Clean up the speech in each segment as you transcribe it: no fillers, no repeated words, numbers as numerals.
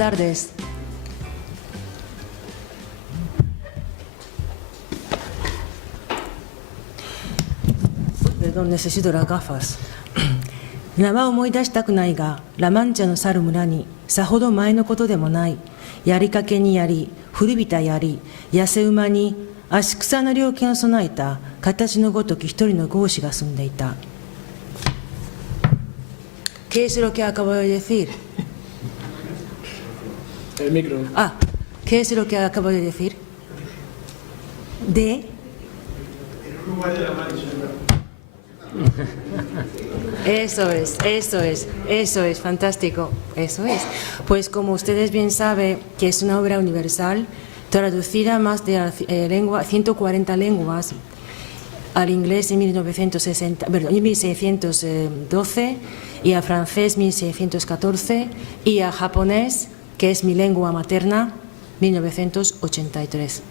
tardes. Perdón, necesito las gafas. 名は思い出したくないが、ラマンチャの去る村にさほど前のことでもない。やりかけにやり、古びたやり、痩せ馬に足草の猟犬を備えた形のごとき一人の豪士が住んでいた。¿Qué es lo que acabo de decir? El micro. Ah, ¿qué es lo que acabo de decir? De... Eso es, fantástico, eso es. Pues como ustedes bien saben, que es una obra universal, traducida a más de 140 lenguas, al inglés en 1612 y al francés 1614 y al japonés, que es mi lengua materna, 1983.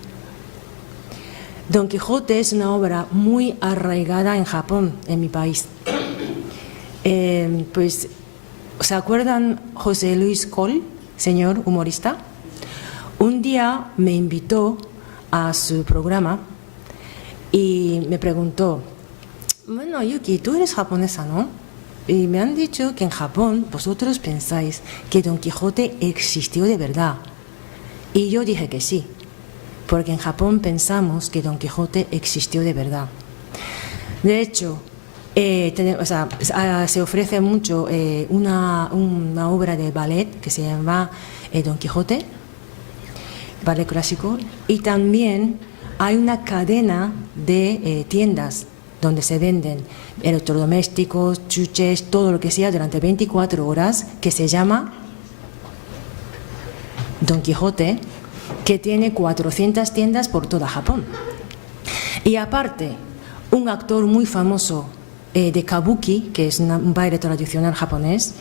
Don Quijote es una obra muy arraigada en Japón, en mi país. Pues, ¿se acuerdan José Luis Coll, señor humorista? Un día me invitó a su programa y me preguntó, bueno, Yuki, tú eres japonesa, ¿no? Y me han dicho que en Japón vosotros pensáis que Don Quijote existió de verdad. Y yo dije que sí, porque en Japón pensamos que Don Quijote existió de verdad. De hecho, se ofrece mucho una obra de ballet que se llama Don Quijote, ballet clásico, y también hay una cadena de tiendas donde se venden electrodomésticos, chuches, todo lo que sea durante 24 horas, que se llama Don Quijote, que tiene 400 tiendas por toda Japón. Y aparte, un actor muy famoso de kabuki, que es un baile tradicional japonés,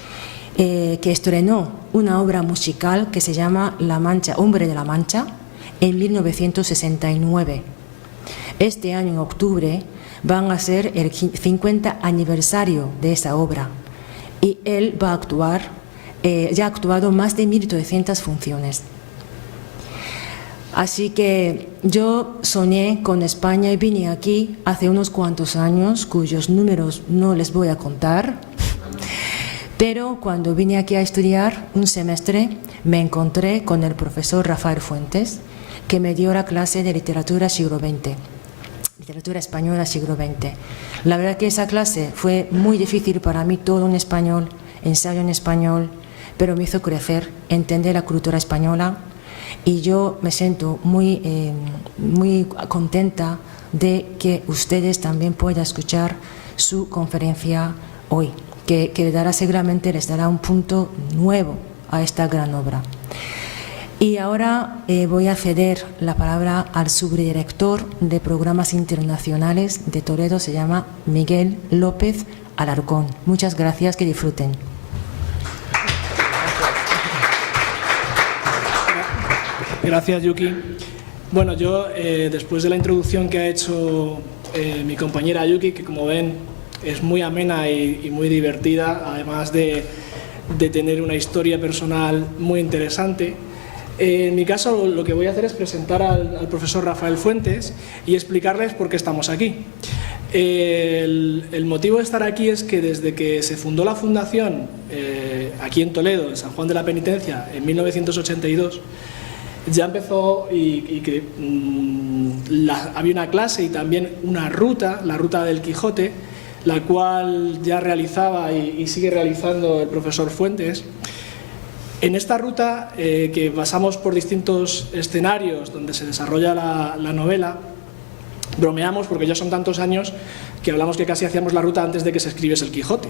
que estrenó una obra musical que se llama La Mancha, Hombre de la Mancha, en 1969. Este año, en octubre, van a ser el 50 aniversario de esa obra y él va a actuar, ya ha actuado más de 1.300 funciones. Así que yo soñé con España y vine aquí hace unos cuantos años, cuyos números no les voy a contar, pero cuando vine aquí a estudiar un semestre me encontré con el profesor Rafael Fuentes, que me dio la clase de literatura siglo XX. Literatura española siglo XX. La verdad que esa clase fue muy difícil para mí, todo en español, ensayo en español, pero me hizo crecer, entender la cultura española y yo me siento muy contenta de que ustedes también puedan escuchar su conferencia hoy, que seguramente les dará un punto nuevo a esta gran obra. Y ahora voy a ceder la palabra al subdirector de programas internacionales de Toledo, se llama Miguel López Alarcón. Muchas gracias, que disfruten. Gracias, Yuki. Bueno, yo después de la introducción que ha hecho mi compañera Yuki, que como ven es muy amena y muy divertida, además de tener una historia personal muy interesante, en mi caso lo que voy a hacer es presentar al profesor Rafael Fuentes y explicarles por qué estamos aquí. El motivo de estar aquí es que desde que se fundó la fundación aquí en Toledo, en San Juan de la Penitencia, en 1982, ya empezó y que había una clase y también una ruta, la ruta del Quijote, la cual ya realizaba y sigue realizando el profesor Fuentes. En esta ruta, que pasamos por distintos escenarios donde se desarrolla la novela, bromeamos porque ya son tantos años que hablamos que casi hacíamos la ruta antes de que se escribiese el Quijote.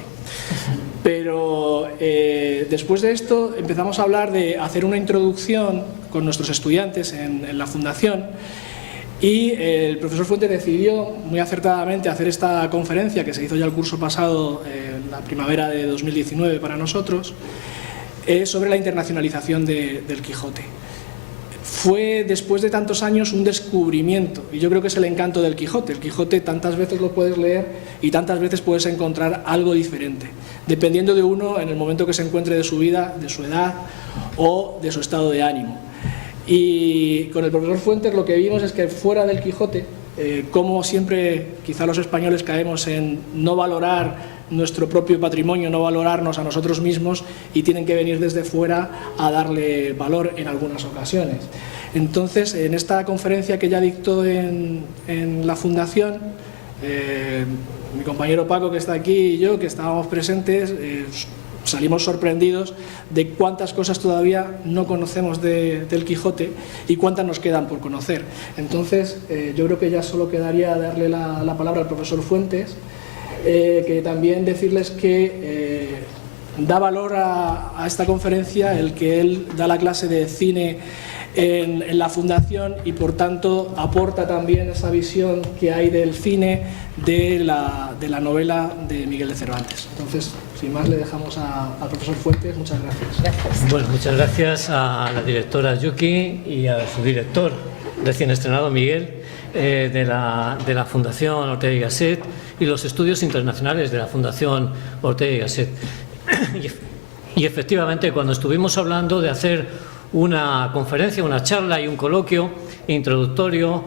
Pero después de esto empezamos a hablar de hacer una introducción con nuestros estudiantes en la fundación y el profesor Fuentes decidió muy acertadamente hacer esta conferencia que se hizo ya el curso pasado, la primavera de 2019 para nosotros, sobre la internacionalización del Quijote. fue después de tantos años un descubrimiento, y yo creo que es el encanto del Quijote. El Quijote tantas veces lo puedes leer y tantas veces puedes encontrar algo diferente, dependiendo de uno en el momento que se encuentre de su vida, de su edad o de su estado de ánimo. Y con el profesor Fuentes lo que vimos es que fuera del Quijote, como siempre quizá los españoles caemos en no valorar nuestro propio patrimonio, no valorarnos a nosotros mismos, y tienen que venir desde fuera a darle valor en algunas ocasiones. Entonces, en esta conferencia que ya dictó en la Fundación, mi compañero Paco, que está aquí, y yo, que estábamos presentes, salimos sorprendidos de cuántas cosas todavía no conocemos del Quijote y cuántas nos quedan por conocer. Entonces, yo creo que ya solo quedaría darle la palabra al profesor Fuentes, que también decirles que da valor a esta conferencia el que él da la clase de cine en la Fundación, y por tanto aporta también esa visión que hay del cine de la novela de Miguel de Cervantes. Entonces, sin más, le dejamos al profesor Fuentes. Muchas gracias. Bueno, muchas gracias a la directora Yuki y a su director recién estrenado, Miguel, de la Fundación Ortega y Gasset, y los estudios internacionales de la Fundación Ortega y Gasset. Y efectivamente, cuando estuvimos hablando de hacer una conferencia, una charla y un coloquio introductorio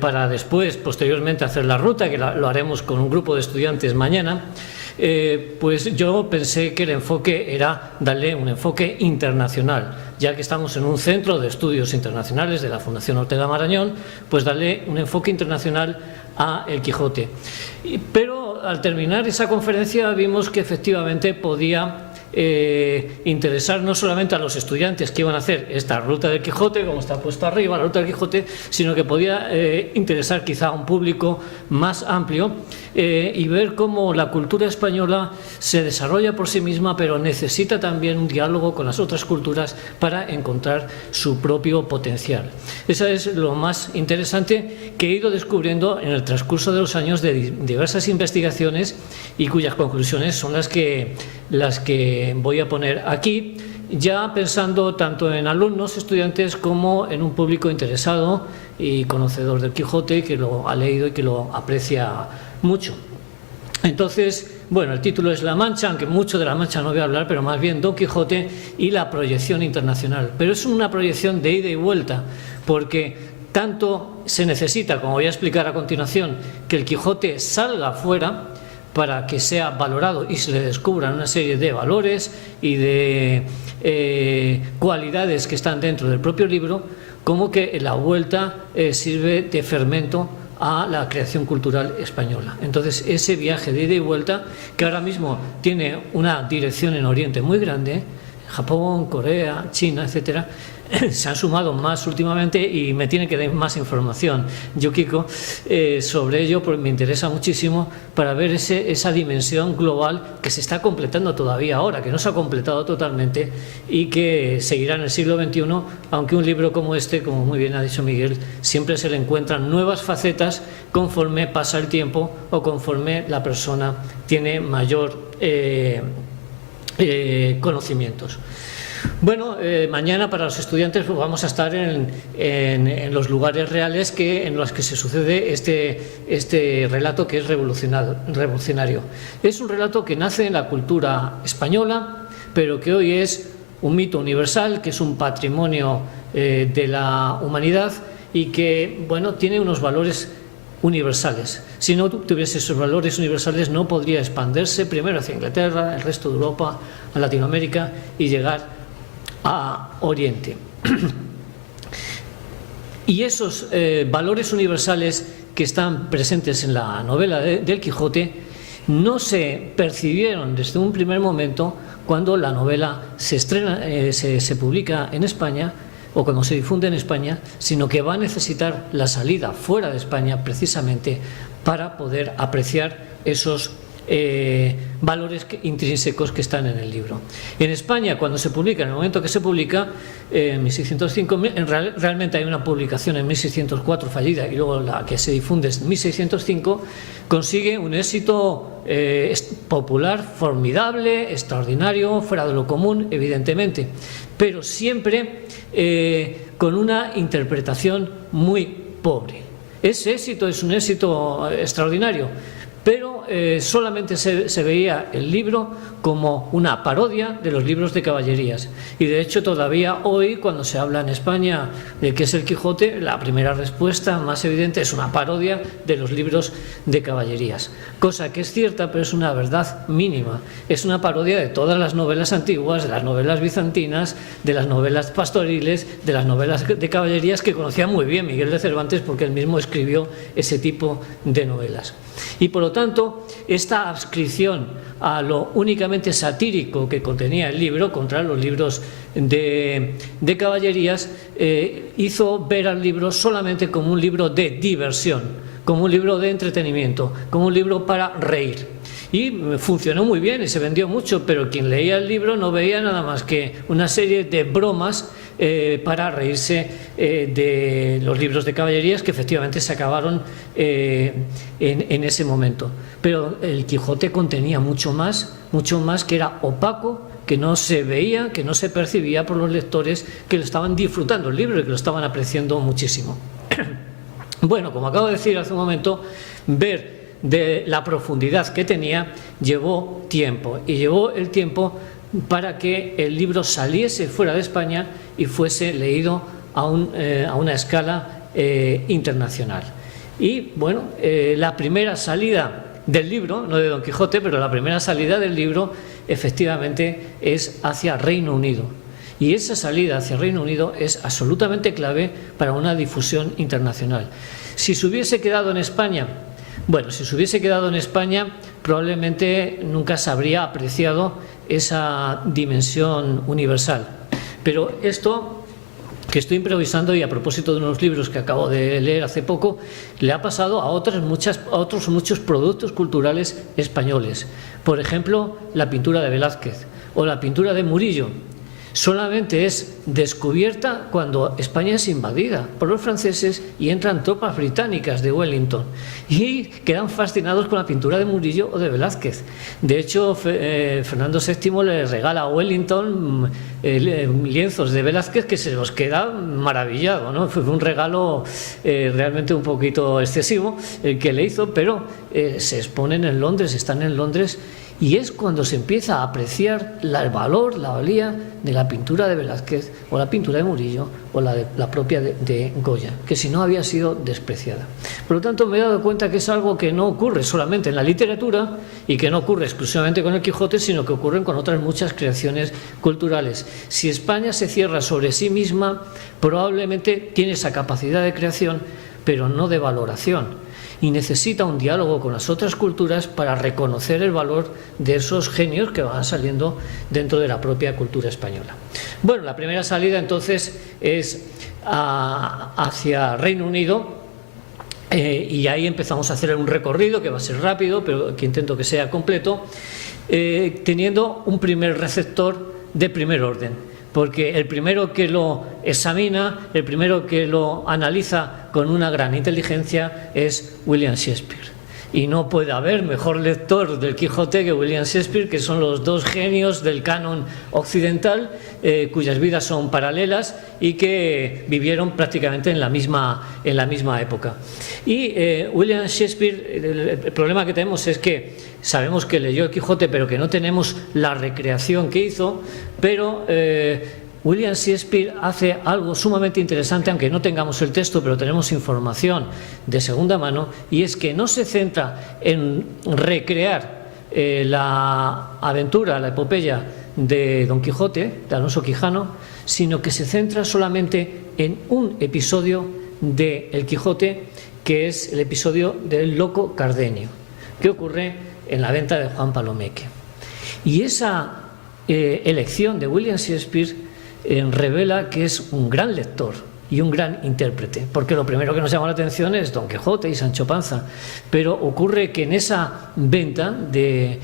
para después, posteriormente, hacer la ruta, que lo haremos con un grupo de estudiantes mañana, pues yo pensé que el enfoque era darle un enfoque internacional, ya que estamos en un centro de estudios internacionales de la Fundación Ortega Marañón, pues darle un enfoque internacional a El Quijote. Pero al terminar esa conferencia vimos que efectivamente podía interesar no solamente a los estudiantes que iban a hacer esta ruta del Quijote, como está puesto arriba, la ruta del Quijote, sino que podía interesar quizá a un público más amplio, y ver cómo la cultura española se desarrolla por sí misma, pero necesita también un diálogo con las otras culturas para encontrar su propio potencial. Eso es lo más interesante que he ido descubriendo en el transcurso de los años de diversas investigaciones, y cuyas conclusiones son las que voy a poner aquí, ya pensando tanto en alumnos, estudiantes, como en un público interesado y conocedor del Quijote, que lo ha leído y que lo aprecia mucho. Entonces, bueno, el título es La Mancha, aunque mucho de La Mancha no voy a hablar, pero más bien Don Quijote y la proyección internacional. Pero es una proyección de ida y vuelta, porque tanto se necesita, como voy a explicar a continuación, que el Quijote salga fuera para que sea valorado y se le descubran una serie de valores y de cualidades que están dentro del propio libro, como que la vuelta sirve de fermento a la creación cultural española. Entonces, ese viaje de ida y vuelta, que ahora mismo tiene una dirección en Oriente muy grande, Japón, Corea, China, etcétera, se han sumado más últimamente y me tiene que dar más información, Yukiko, sobre ello, porque me interesa muchísimo para ver esa dimensión global que se está completando todavía ahora, que no se ha completado totalmente y que seguirá en el siglo XXI, aunque un libro como este, como muy bien ha dicho Miguel, siempre se le encuentran nuevas facetas conforme pasa el tiempo o conforme la persona tiene mayor conocimientos. Bueno, mañana para los estudiantes pues vamos a estar en los lugares reales en los que se sucede este relato, que es revolucionario. Es un relato que nace en la cultura española, pero que hoy es un mito universal, que es un patrimonio de la humanidad y que, bueno, tiene unos valores universales. Si no tuviese esos valores universales, no podría expandirse primero hacia Inglaterra, el resto de Europa, a Latinoamérica y llegar a Oriente. Y esos valores universales que están presentes en la novela del Quijote no se percibieron desde un primer momento cuando la novela se publica en España o cuando se difunde en España, sino que va a necesitar la salida fuera de España precisamente para poder apreciar esos valores intrínsecos que están en el libro. En España, cuando se publica, en el momento que se publica, en 1605, realmente hay una publicación en 1604 fallida y luego la que se difunde en 1605, consigue un éxito popular formidable, extraordinario, fuera de lo común, evidentemente, pero siempre con una interpretación muy pobre. Ese éxito es un éxito extraordinario, pero solamente se veía el libro como una parodia de los libros de caballerías. Y de hecho todavía hoy, cuando se habla en España de qué es el Quijote, la primera respuesta más evidente es una parodia de los libros de caballerías. Cosa que es cierta, pero es una verdad mínima. Es una parodia de todas las novelas antiguas, de las novelas bizantinas, de las novelas pastoriles, de las novelas de caballerías que conocía muy bien Miguel de Cervantes, porque él mismo escribió ese tipo de novelas. Y por lo tanto, esta adscripción a lo únicamente satírico que contenía el libro, contra los libros de caballerías, hizo ver al libro solamente como un libro de diversión, como un libro de entretenimiento, como un libro para reír. Y funcionó muy bien y se vendió mucho, pero quien leía el libro no veía nada más que una serie de bromas para reírse de los libros de caballerías que efectivamente se acabaron en ese momento. Pero el Quijote contenía mucho más que era opaco, que no se veía, que no se percibía por los lectores que lo estaban disfrutando el libro y que lo estaban apreciando muchísimo. Bueno, como acabo de decir hace un momento, ver de la profundidad que tenía llevó tiempo, y llevó el tiempo para que el libro saliese fuera de España y fuese leído a una escala internacional. Y bueno, la primera salida del libro, no de Don Quijote, pero la primera salida del libro efectivamente es hacia Reino Unido. Y esa salida hacia Reino Unido es absolutamente clave para una difusión internacional. Si se hubiese quedado en España, bueno, si se hubiese quedado en España, probablemente nunca se habría apreciado esa dimensión universal. Pero esto que estoy improvisando, y a propósito de unos libros que acabo de leer hace poco, le ha pasado a otros muchos productos culturales españoles. Por ejemplo, la pintura de Velázquez o la pintura de Murillo. Solamente es descubierta cuando España es invadida por los franceses y entran tropas británicas de Wellington y quedan fascinados con la pintura de Murillo o de Velázquez. De hecho, Fernando VII le regala a Wellington lienzos de Velázquez que se los queda maravillado, ¿no? Fue un regalo realmente un poquito excesivo el que le hizo, pero se exponen en Londres, están en Londres. Y es cuando se empieza a apreciar el valor, la valía de la pintura de Velázquez o la pintura de Murillo o la propia de Goya, que si no había sido despreciada. Por lo tanto, me he dado cuenta que es algo que no ocurre solamente en la literatura y que no ocurre exclusivamente con el Quijote, sino que ocurren con otras muchas creaciones culturales. Si España se cierra sobre sí misma, probablemente tiene esa capacidad de creación, pero no de valoración. Y necesita un diálogo con las otras culturas para reconocer el valor de esos genios que van saliendo dentro de la propia cultura española. Bueno, la primera salida entonces es hacia Reino Unido, y ahí empezamos a hacer un recorrido que va a ser rápido, pero que intento que sea completo, teniendo un primer receptor de primer orden. Porque el primero que lo examina, el primero que lo analiza con una gran inteligencia es William Shakespeare. Y no puede haber mejor lector del Quijote que William Shakespeare, que son los dos genios del canon occidental, cuyas vidas son paralelas y que vivieron prácticamente en la misma época. Y William Shakespeare, el problema que tenemos es que sabemos que leyó el Quijote, pero que no tenemos la recreación que hizo, pero William Shakespeare hace algo sumamente interesante, aunque no tengamos el texto, pero tenemos información de segunda mano, y es que no se centra en recrear la aventura, la epopeya de Don Quijote, de Alonso Quijano, sino que se centra solamente en un episodio de El Quijote, que es el episodio del loco Cardenio, que ocurre en la venta de Juan Palomeque. Y esa elección de William Shakespeare revela que es un gran lector, y un gran intérprete, porque lo primero que nos llama la atención es Don Quijote y Sancho Panza, pero ocurre que en esa venta de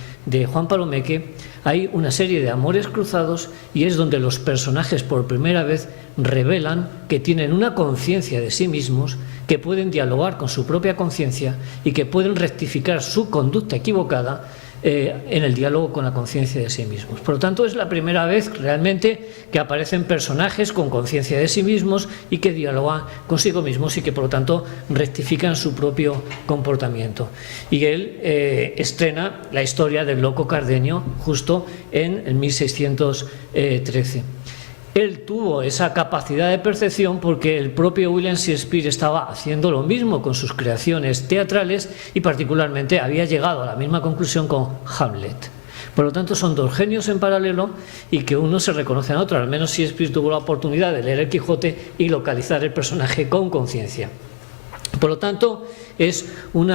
Juan Palomeque hay una serie de amores cruzados y es donde los personajes por primera vez revelan que tienen una conciencia de sí mismos, que pueden dialogar con su propia conciencia y que pueden rectificar su conducta equivocada en el diálogo con la conciencia de sí mismos. Por lo tanto, es la primera vez realmente que aparecen personajes con conciencia de sí mismos y que dialogan consigo mismos y que por lo tanto rectifican su propio comportamiento. Y él estrena la historia del loco Cardenio justo en el 1613. Él tuvo esa capacidad de percepción porque el propio William Shakespeare estaba haciendo lo mismo con sus creaciones teatrales y particularmente había llegado a la misma conclusión con Hamlet. Por lo tanto, son dos genios en paralelo y que uno se reconoce en otro. Al menos Shakespeare tuvo la oportunidad de leer el Quijote y localizar el personaje con conciencia. Por lo tanto, es un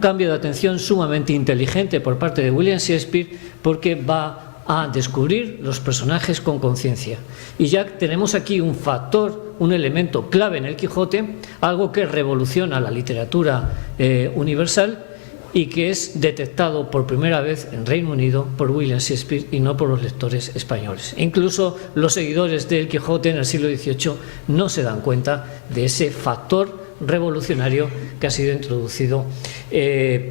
cambio de atención sumamente inteligente por parte de William Shakespeare porque va a descubrir los personajes con conciencia. Y ya tenemos aquí un factor, un elemento clave en el Quijote, algo que revoluciona la literatura universal y que es detectado por primera vez en Reino Unido por William Shakespeare y no por los lectores españoles. Incluso los seguidores del Quijote en el siglo XVIII no se dan cuenta de ese factor revolucionario que ha sido introducido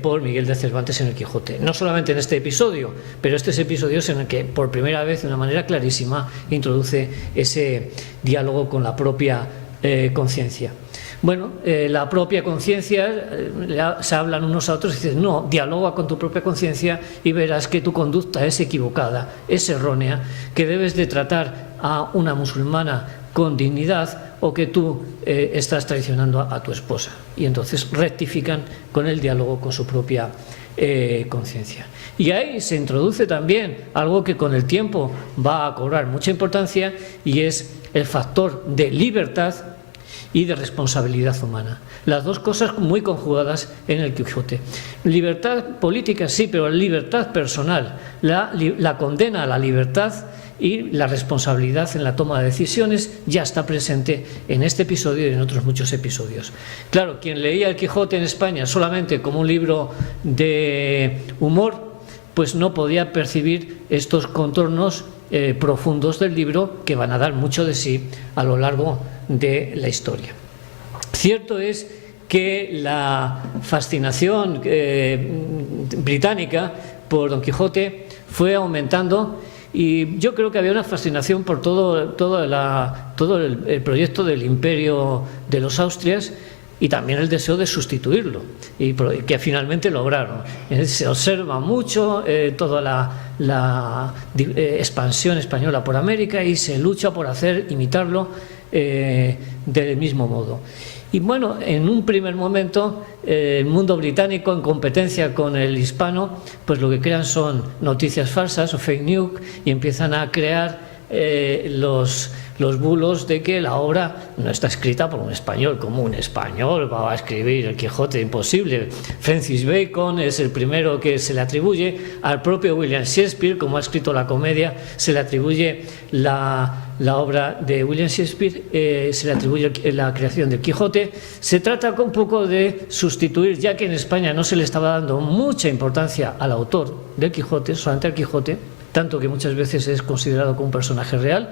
por Miguel de Cervantes en el Quijote. No solamente en este episodio, pero este es episodio en el que por primera vez de una manera clarísima introduce ese diálogo con la propia conciencia. Bueno, la propia conciencia, se hablan unos a otros y dicen, no, dialoga con tu propia conciencia y verás que tu conducta es equivocada, es errónea, que debes de tratar a una musulmana con dignidad o que tú estás traicionando a tu esposa. Y entonces rectifican con el diálogo con su propia conciencia. Y ahí se introduce también algo que con el tiempo va a cobrar mucha importancia y es el factor de libertad y de responsabilidad humana. Las dos cosas muy conjugadas en el Quijote. Libertad política sí, pero libertad personal. La condena a la libertad y la responsabilidad en la toma de decisiones ya está presente en este episodio y en otros muchos episodios. Claro, quien leía el Quijote en España solamente como un libro de humor, pues no podía percibir estos contornos profundos del libro que van a dar mucho de sí a lo largo de la historia. Cierto es que la fascinación británica por Don Quijote fue aumentando y yo creo que había una fascinación por todo el proyecto del imperio de los Austrias y también el deseo de sustituirlo, y que finalmente lograron. Se observa mucho toda la expansión española por América y se lucha por imitarlo del mismo modo. Y bueno, en un primer momento el mundo británico en competencia con el hispano, pues lo que crean son noticias falsas o fake news y empiezan a crear los bulos de que la obra no está escrita por un español. Como un español va a escribir el Quijote? Imposible. Francis Bacon es el primero que se le atribuye, al propio William Shakespeare, como ha escrito la comedia, se le atribuye la obra de William Shakespeare, se le atribuye la creación del Quijote. Se trata un poco de sustituir, ya que en España no se le estaba dando mucha importancia al autor del Quijote, solamente al Quijote, tanto que muchas veces es considerado como un personaje real,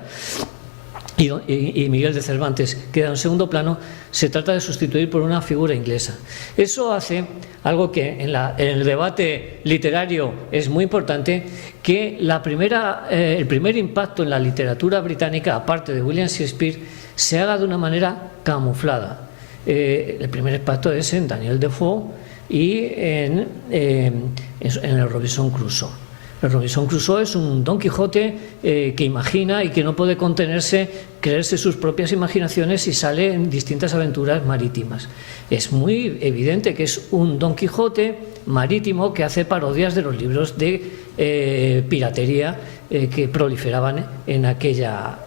y Miguel de Cervantes queda en segundo plano. Se trata de sustituir por una figura inglesa. Eso hace algo que en el debate literario es muy importante, que el primer impacto en la literatura británica, aparte de William Shakespeare, se haga de una manera camuflada. El primer impacto es en Daniel Defoe y en el Robinson Crusoe. El Robinson Crusoe es un Don Quijote que imagina y que no puede contenerse, creerse sus propias imaginaciones y sale en distintas aventuras marítimas. Es muy evidente que es un Don Quijote marítimo que hace parodias de los libros de piratería que proliferaban en aquella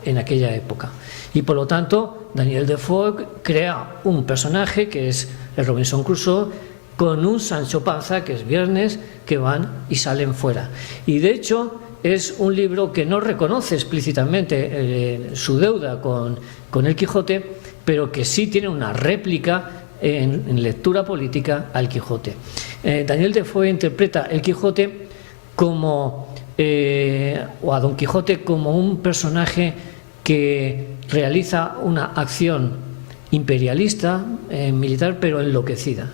época. Y por lo tanto, Daniel Defoe crea un personaje que es el Robinson Crusoe, con un Sancho Panza, que es Viernes, que van y salen fuera. Y de hecho, es un libro que no reconoce explícitamente su deuda con el Quijote, pero que sí tiene una réplica en lectura política al Quijote. Daniel Defoe interpreta el Quijote como, o a Don Quijote como un personaje que realiza una acción imperialista, militar, pero enloquecida.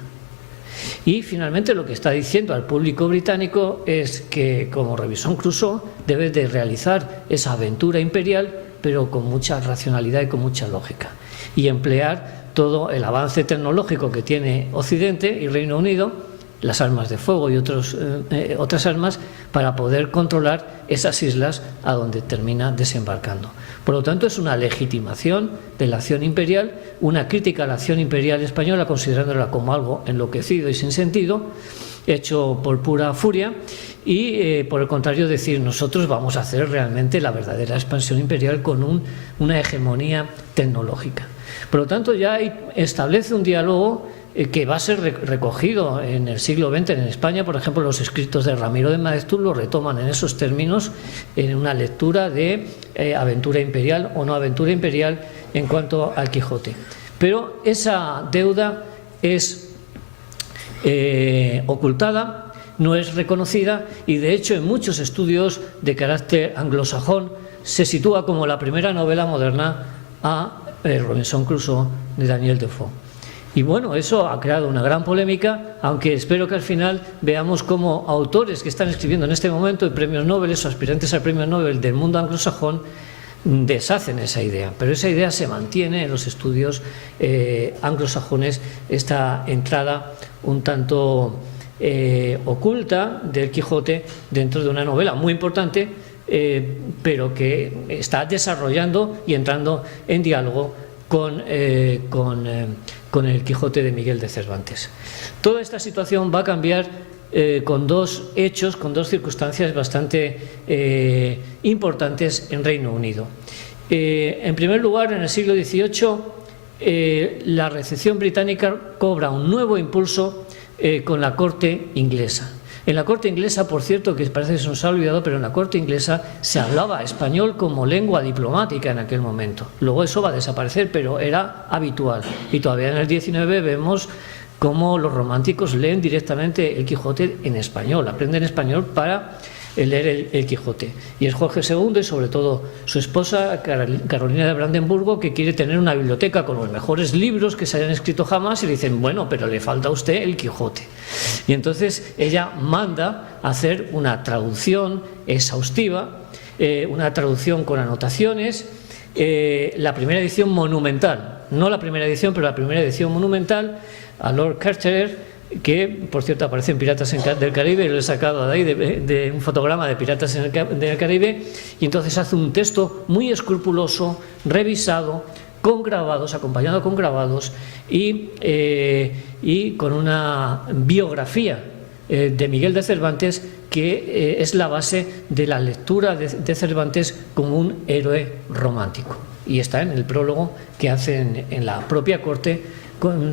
Y finalmente lo que está diciendo al público británico es que, como Robinson Crusoe, debe de realizar esa aventura imperial, pero con mucha racionalidad y con mucha lógica, y emplear todo el avance tecnológico que tiene Occidente y Reino Unido, las armas de fuego y otras armas, para poder controlar esas islas a donde termina desembarcando. Por lo tanto, es una legitimación de la acción imperial, una crítica a la acción imperial española, considerándola como algo enloquecido y sin sentido, hecho por pura furia, y por el contrario decir, nosotros vamos a hacer realmente la verdadera expansión imperial con una hegemonía tecnológica. Por lo tanto, ya establece un diálogo que va a ser recogido en el siglo XX en España. Por ejemplo, los escritos de Ramiro de Maeztu lo retoman en esos términos, en una lectura de aventura imperial o no aventura imperial en cuanto al Quijote. Pero esa deuda es ocultada, no es reconocida, y de hecho en muchos estudios de carácter anglosajón se sitúa como la primera novela moderna a Robinson Crusoe de Daniel Defoe. Y bueno, eso ha creado una gran polémica, aunque espero que al final veamos cómo autores que están escribiendo en este momento de premios Nobel o aspirantes al premio Nobel del mundo anglosajón deshacen esa idea, pero esa idea se mantiene en los estudios anglosajones, esta entrada un tanto oculta del Quijote dentro de una novela muy importante, pero que está desarrollando y entrando en diálogo con el Quijote de Miguel de Cervantes. Toda esta situación va a cambiar con dos hechos, con dos circunstancias bastante importantes en Reino Unido. En primer lugar, en el siglo XVIII, la recepción británica cobra un nuevo impulso con la corte inglesa. En la corte inglesa, por cierto, que parece que se nos ha olvidado, pero en la corte inglesa se hablaba español como lengua diplomática en aquel momento. Luego eso va a desaparecer, pero era habitual. Y todavía en el XIX vemos cómo los románticos leen directamente el Quijote en español, aprenden español para leer el Quijote. Y es Jorge II y sobre todo su esposa Carolina de Brandenburgo, que quiere tener una biblioteca con los mejores libros que se hayan escrito jamás, y le dicen, bueno, pero le falta a usted el Quijote. Y entonces ella manda hacer una traducción exhaustiva, una traducción con anotaciones, la primera edición monumental, no la primera edición, pero la primera edición monumental, a Lord Carteret, que por cierto aparece en Piratas del Caribe, lo he sacado de ahí de un fotograma de Piratas del Caribe, y entonces hace un texto muy escrupuloso, revisado, con grabados, acompañado con grabados y con una biografía de Miguel de Cervantes, que es la base de la lectura de Cervantes como un héroe romántico, y está en el prólogo que hacen en la propia corte,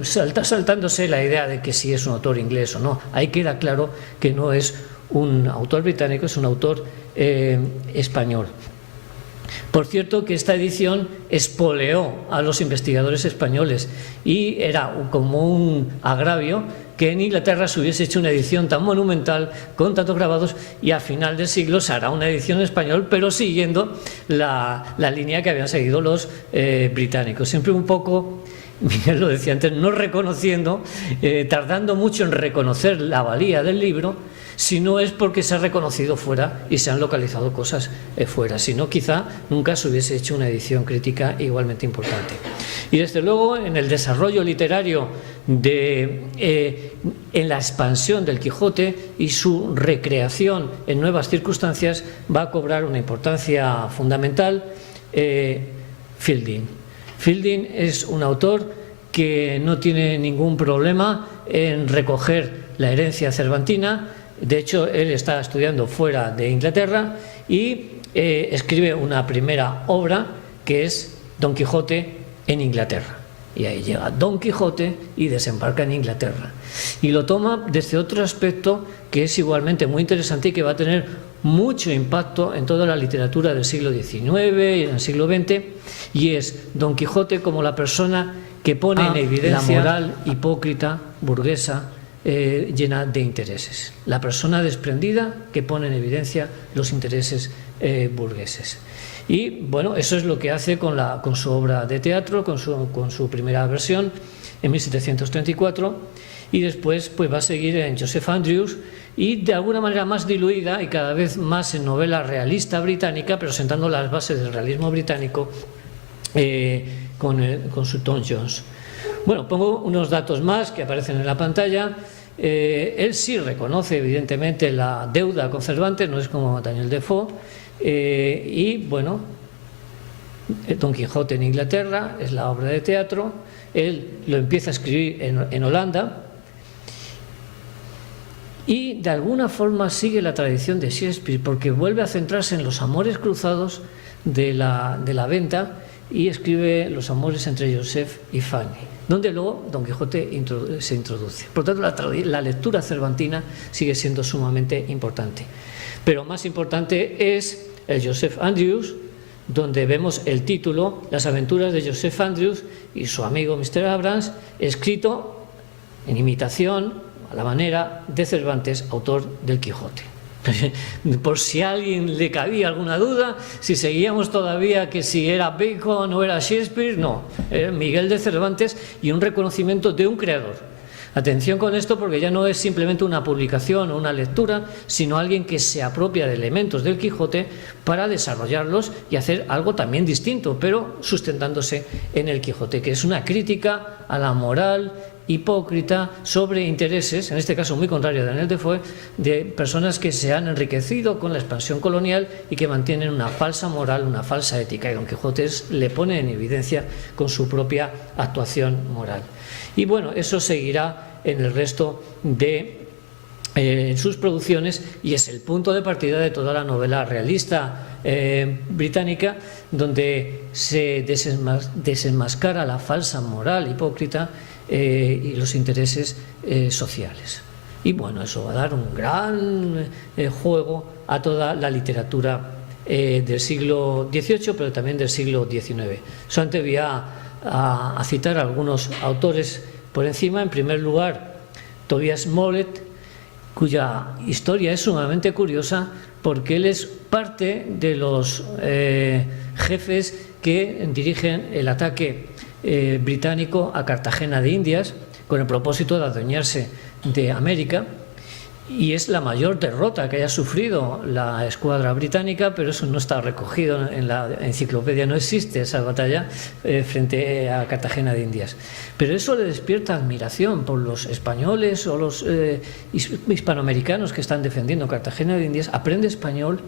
saltándose la idea de que si es un autor inglés o no. Ahí queda claro que no es un autor británico, es un autor español. Por cierto, que esta edición espoleó a los investigadores españoles, y era como un agravio que en Inglaterra se hubiese hecho una edición tan monumental, con tantos grabados, y a final del siglo se hará una edición en español, pero siguiendo la línea que habían seguido los británicos. Siempre un poco, Miguel lo decía antes, no reconociendo, tardando mucho en reconocer la valía del libro, si no es porque se ha reconocido fuera y se han localizado cosas fuera, si no quizá nunca se hubiese hecho una edición crítica igualmente importante. Y desde luego en el desarrollo literario en la expansión del Quijote y su recreación en nuevas circunstancias va a cobrar una importancia fundamental Fielding. Fielding es un autor que no tiene ningún problema en recoger la herencia cervantina. De hecho, él está estudiando fuera de Inglaterra y escribe una primera obra que es Don Quijote en Inglaterra. Y ahí llega Don Quijote y desembarca en Inglaterra. Y lo toma desde otro aspecto que es igualmente muy interesante y que va a tener mucho impacto en toda la literatura del siglo XIX y en el siglo XX, y es Don Quijote como la persona que pone en evidencia la moral hipócrita, burguesa, llena de intereses. La persona desprendida que pone en evidencia los intereses burgueses. Y bueno, eso es lo que hace con su obra de teatro, con su primera versión en 1734, y después pues va a seguir en Joseph Andrews, y de alguna manera más diluida y cada vez más en novela realista británica, pero sentando las bases del realismo británico con su Tom Jones. Bueno, pongo unos datos más que aparecen en la pantalla. Él sí reconoce evidentemente la deuda con Cervantes, no es como Daniel Defoe, y bueno, Don Quijote en Inglaterra es la obra de teatro. Él lo empieza a escribir en Holanda y de alguna forma sigue la tradición de Shakespeare, porque vuelve a centrarse en los amores cruzados de la venta y escribe Los amores entre Joseph y Fanny, donde luego Don Quijote se introduce. Por lo tanto, la lectura cervantina sigue siendo sumamente importante. Pero más importante es el Joseph Andrews, donde vemos el título Las aventuras de Joseph Andrews y su amigo Mr. Abrams, escrito en imitación a la manera de Cervantes, autor del Quijote. Por si a alguien le cabía alguna duda, si seguíamos todavía que si era Bacon o era Shakespeare, no, era Miguel de Cervantes, y un reconocimiento de un creador. Atención con esto, porque ya no es simplemente una publicación o una lectura, sino alguien que se apropia de elementos del Quijote para desarrollarlos y hacer algo también distinto, pero sustentándose en el Quijote, que es una crítica a la moral hipócrita sobre intereses, en este caso muy contrario a Daniel Defoe, de personas que se han enriquecido con la expansión colonial y que mantienen una falsa moral, una falsa ética, y Don Quijote le pone en evidencia con su propia actuación moral. Y bueno, eso seguirá en el resto de sus producciones, y es el punto de partida de toda la novela realista británica, donde se desenmascara la falsa moral hipócrita y los intereses sociales. Y bueno, eso va a dar un gran juego a toda la literatura del siglo XVIII, pero también del siglo XIX. Solamente voy a citar algunos autores por encima. En primer lugar, Tobias Smollett, cuya historia es sumamente curiosa, porque él es parte de los jefes que dirigen el ataque británico a Cartagena de Indias con el propósito de adueñarse de América, y es la mayor derrota que haya sufrido la escuadra británica, pero eso no está recogido en la enciclopedia, no existe esa batalla frente a Cartagena de Indias. Pero eso le despierta admiración por los españoles o los hispanoamericanos que están defendiendo Cartagena de Indias. Aprende español,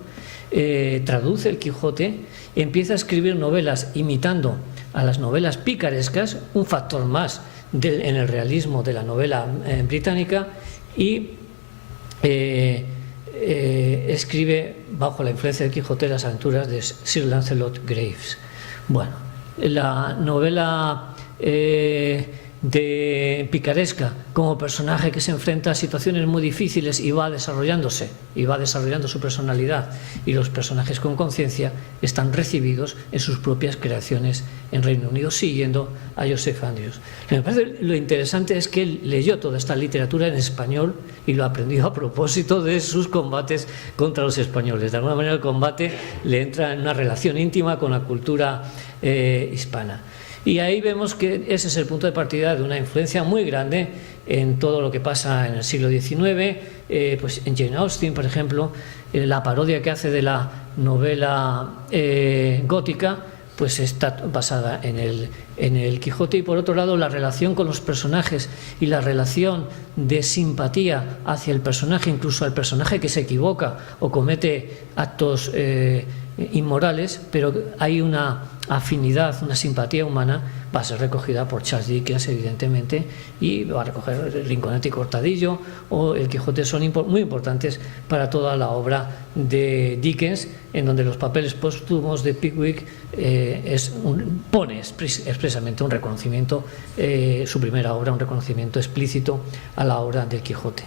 traduce el Quijote, empieza a escribir novelas imitando a las novelas picarescas, un factor más en el realismo de la novela británica, y escribe bajo la influencia del Quijote las aventuras de Sir Lancelot Graves. Bueno, la novela de picaresca como personaje que se enfrenta a situaciones muy difíciles y va desarrollando su personalidad, y los personajes con conciencia están recibidos en sus propias creaciones en Reino Unido, siguiendo a Joseph Andrews. Me parece lo interesante es que él leyó toda esta literatura en español y lo aprendió a propósito de sus combates contra los españoles. De alguna manera el combate le entra en una relación íntima con la cultura hispana. Y ahí vemos que ese es el punto de partida de una influencia muy grande en todo lo que pasa en el siglo XIX, pues en Jane Austen, por ejemplo, la parodia que hace de la novela gótica, pues está basada en el Quijote. Y por otro lado, la relación con los personajes y la relación de simpatía hacia el personaje, incluso al personaje que se equivoca o comete actos inmorales, pero hay una afinidad, una simpatía humana, va a ser recogida por Charles Dickens, evidentemente, y va a recoger Rinconete y Cortadillo o el Quijote. Son muy importantes para toda la obra de Dickens, en donde los papeles póstumos de Pickwick pone expresamente un reconocimiento, su primera obra, un reconocimiento explícito a la obra del Quijote.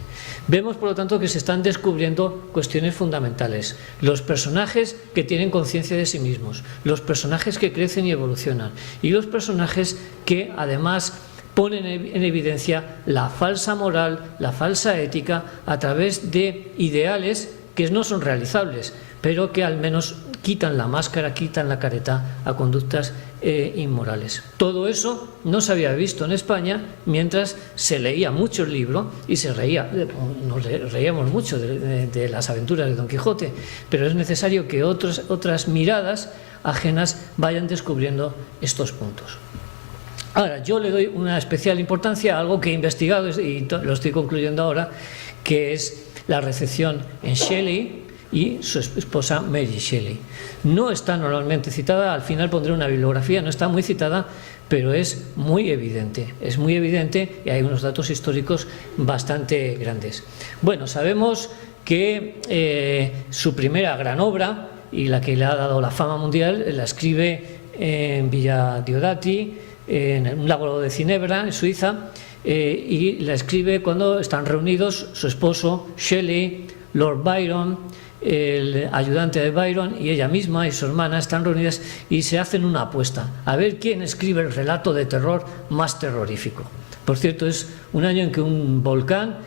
Vemos, por lo tanto, que se están descubriendo cuestiones fundamentales. Los personajes que tienen conciencia de sí mismos, los personajes que crecen y evolucionan, y los personajes que, además, ponen en evidencia la falsa moral, la falsa ética, a través de ideales que no son realizables, pero que al menos quitan la máscara, quitan la careta a conductas inmorales. Todo eso no se había visto en España mientras se leía mucho el libro y nos reíamos mucho de las aventuras de Don Quijote, pero es necesario que otras miradas ajenas vayan descubriendo estos puntos. Ahora, yo le doy una especial importancia a algo que he investigado y lo estoy concluyendo ahora, que es la recepción en Shelley y su esposa Mary Shelley. No está normalmente citada, al final pondré una bibliografía, no está muy citada, pero es muy evidente y hay unos datos históricos bastante grandes. Bueno, sabemos que su primera gran obra, y la que le ha dado la fama mundial, la escribe en Villa Diodati, en un lago de Ginebra, en Suiza, y la escribe cuando están reunidos su esposo, Shelley, Lord Byron, el ayudante de Byron y ella misma y su hermana están reunidas y se hacen una apuesta a ver quién escribe el relato de terror más terrorífico. Por cierto, es un año en que un volcán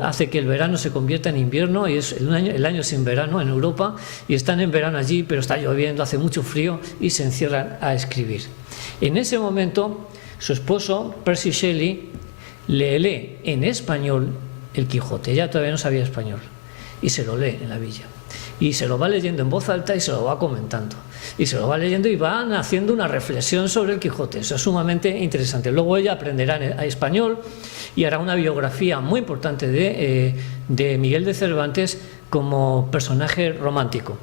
hace que el verano se convierta en invierno y es el año sin verano en Europa, y están en verano allí, pero está lloviendo, hace mucho frío y se encierran a escribir. En ese momento, su esposo, Percy Shelley, le lee en español el Quijote. Ella todavía no sabía español y se lo lee en la villa. Y se lo va leyendo en voz alta y se lo va comentando. Y se lo va leyendo y van haciendo una reflexión sobre el Quijote. Eso es sumamente interesante. Luego ella aprenderá español y hará una biografía muy importante de Miguel de Cervantes como personaje romántico.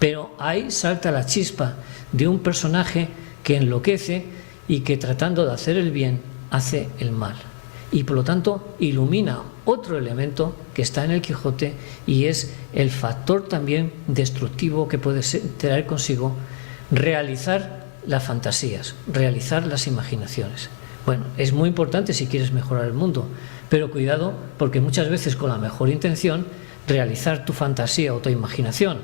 Pero ahí salta la chispa de un personaje que enloquece y que, tratando de hacer el bien, hace el mal. Y por lo tanto ilumina otro elemento que está en el Quijote, y es el factor también destructivo que puede traer consigo realizar las fantasías, realizar las imaginaciones. Bueno, es muy importante si quieres mejorar el mundo, pero cuidado, porque muchas veces con la mejor intención, realizar tu fantasía o tu imaginación,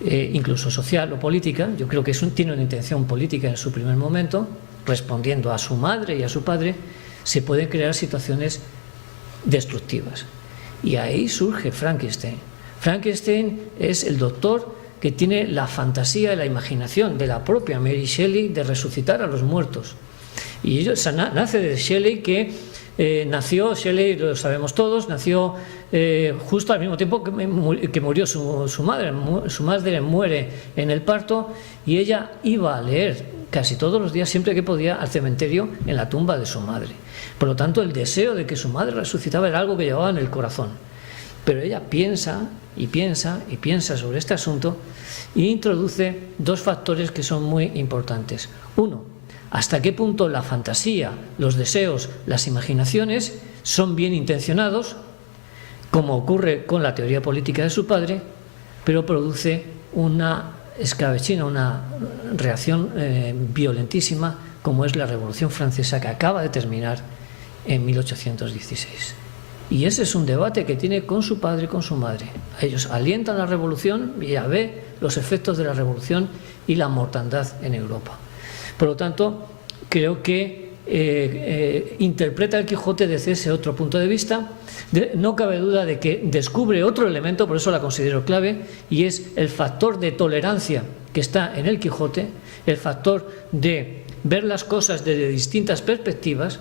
incluso social o política, yo creo que tiene una intención política en su primer momento, respondiendo a su madre y a su padre, se pueden crear situaciones destructivas. Y ahí surge Frankenstein. Frankenstein es el doctor que tiene la fantasía y la imaginación de la propia Mary Shelley de resucitar a los muertos. Y nace de Shelley, que nació, Shelley lo sabemos todos, nació justo al mismo tiempo que murió su madre. Su madre muere en el parto y ella iba a leer casi todos los días, siempre que podía, al cementerio en la tumba de su madre. Por lo tanto, el deseo de que su madre resucitaba era algo que llevaba en el corazón. Pero ella piensa y piensa y piensa sobre este asunto e introduce dos factores que son muy importantes. Uno, hasta qué punto la fantasía, los deseos, las imaginaciones son bien intencionados, como ocurre con la teoría política de su padre, pero produce una escabechina, una reacción violentísima, como es la Revolución Francesa, que acaba de terminar en 1816. Y ese es un debate que tiene con su padre y con su madre. Ellos alientan la revolución y ella ve los efectos de la revolución y la mortandad en Europa. Por lo tanto, creo que interpreta el Quijote desde ese otro punto de vista. No cabe duda de que descubre otro elemento, por eso la considero clave, y es el factor de tolerancia que está en el Quijote, el factor de ver las cosas desde distintas perspectivas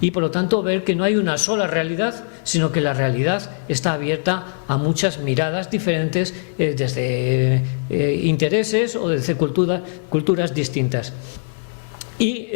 y, por lo tanto, ver que no hay una sola realidad, sino que la realidad está abierta a muchas miradas diferentes, desde intereses o desde culturas distintas. Y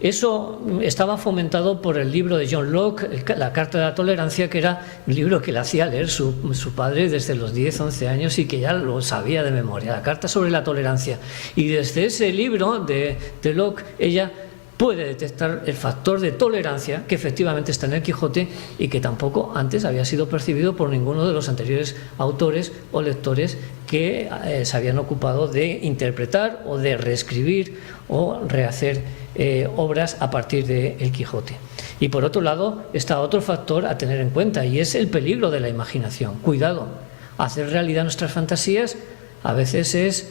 eso estaba fomentado por el libro de John Locke, La Carta de la Tolerancia, que era un libro que le hacía leer su padre desde los 10-11 años y que ya lo sabía de memoria, la Carta sobre la Tolerancia. Y desde ese libro de Locke ella puede detectar el factor de tolerancia que efectivamente está en el Quijote y que tampoco antes había sido percibido por ninguno de los anteriores autores o lectores que se habían ocupado de interpretar o de reescribir o rehacer obras a partir del Quijote. Y por otro lado está otro factor a tener en cuenta, y es el peligro de la imaginación. Cuidado, hacer realidad nuestras fantasías a veces es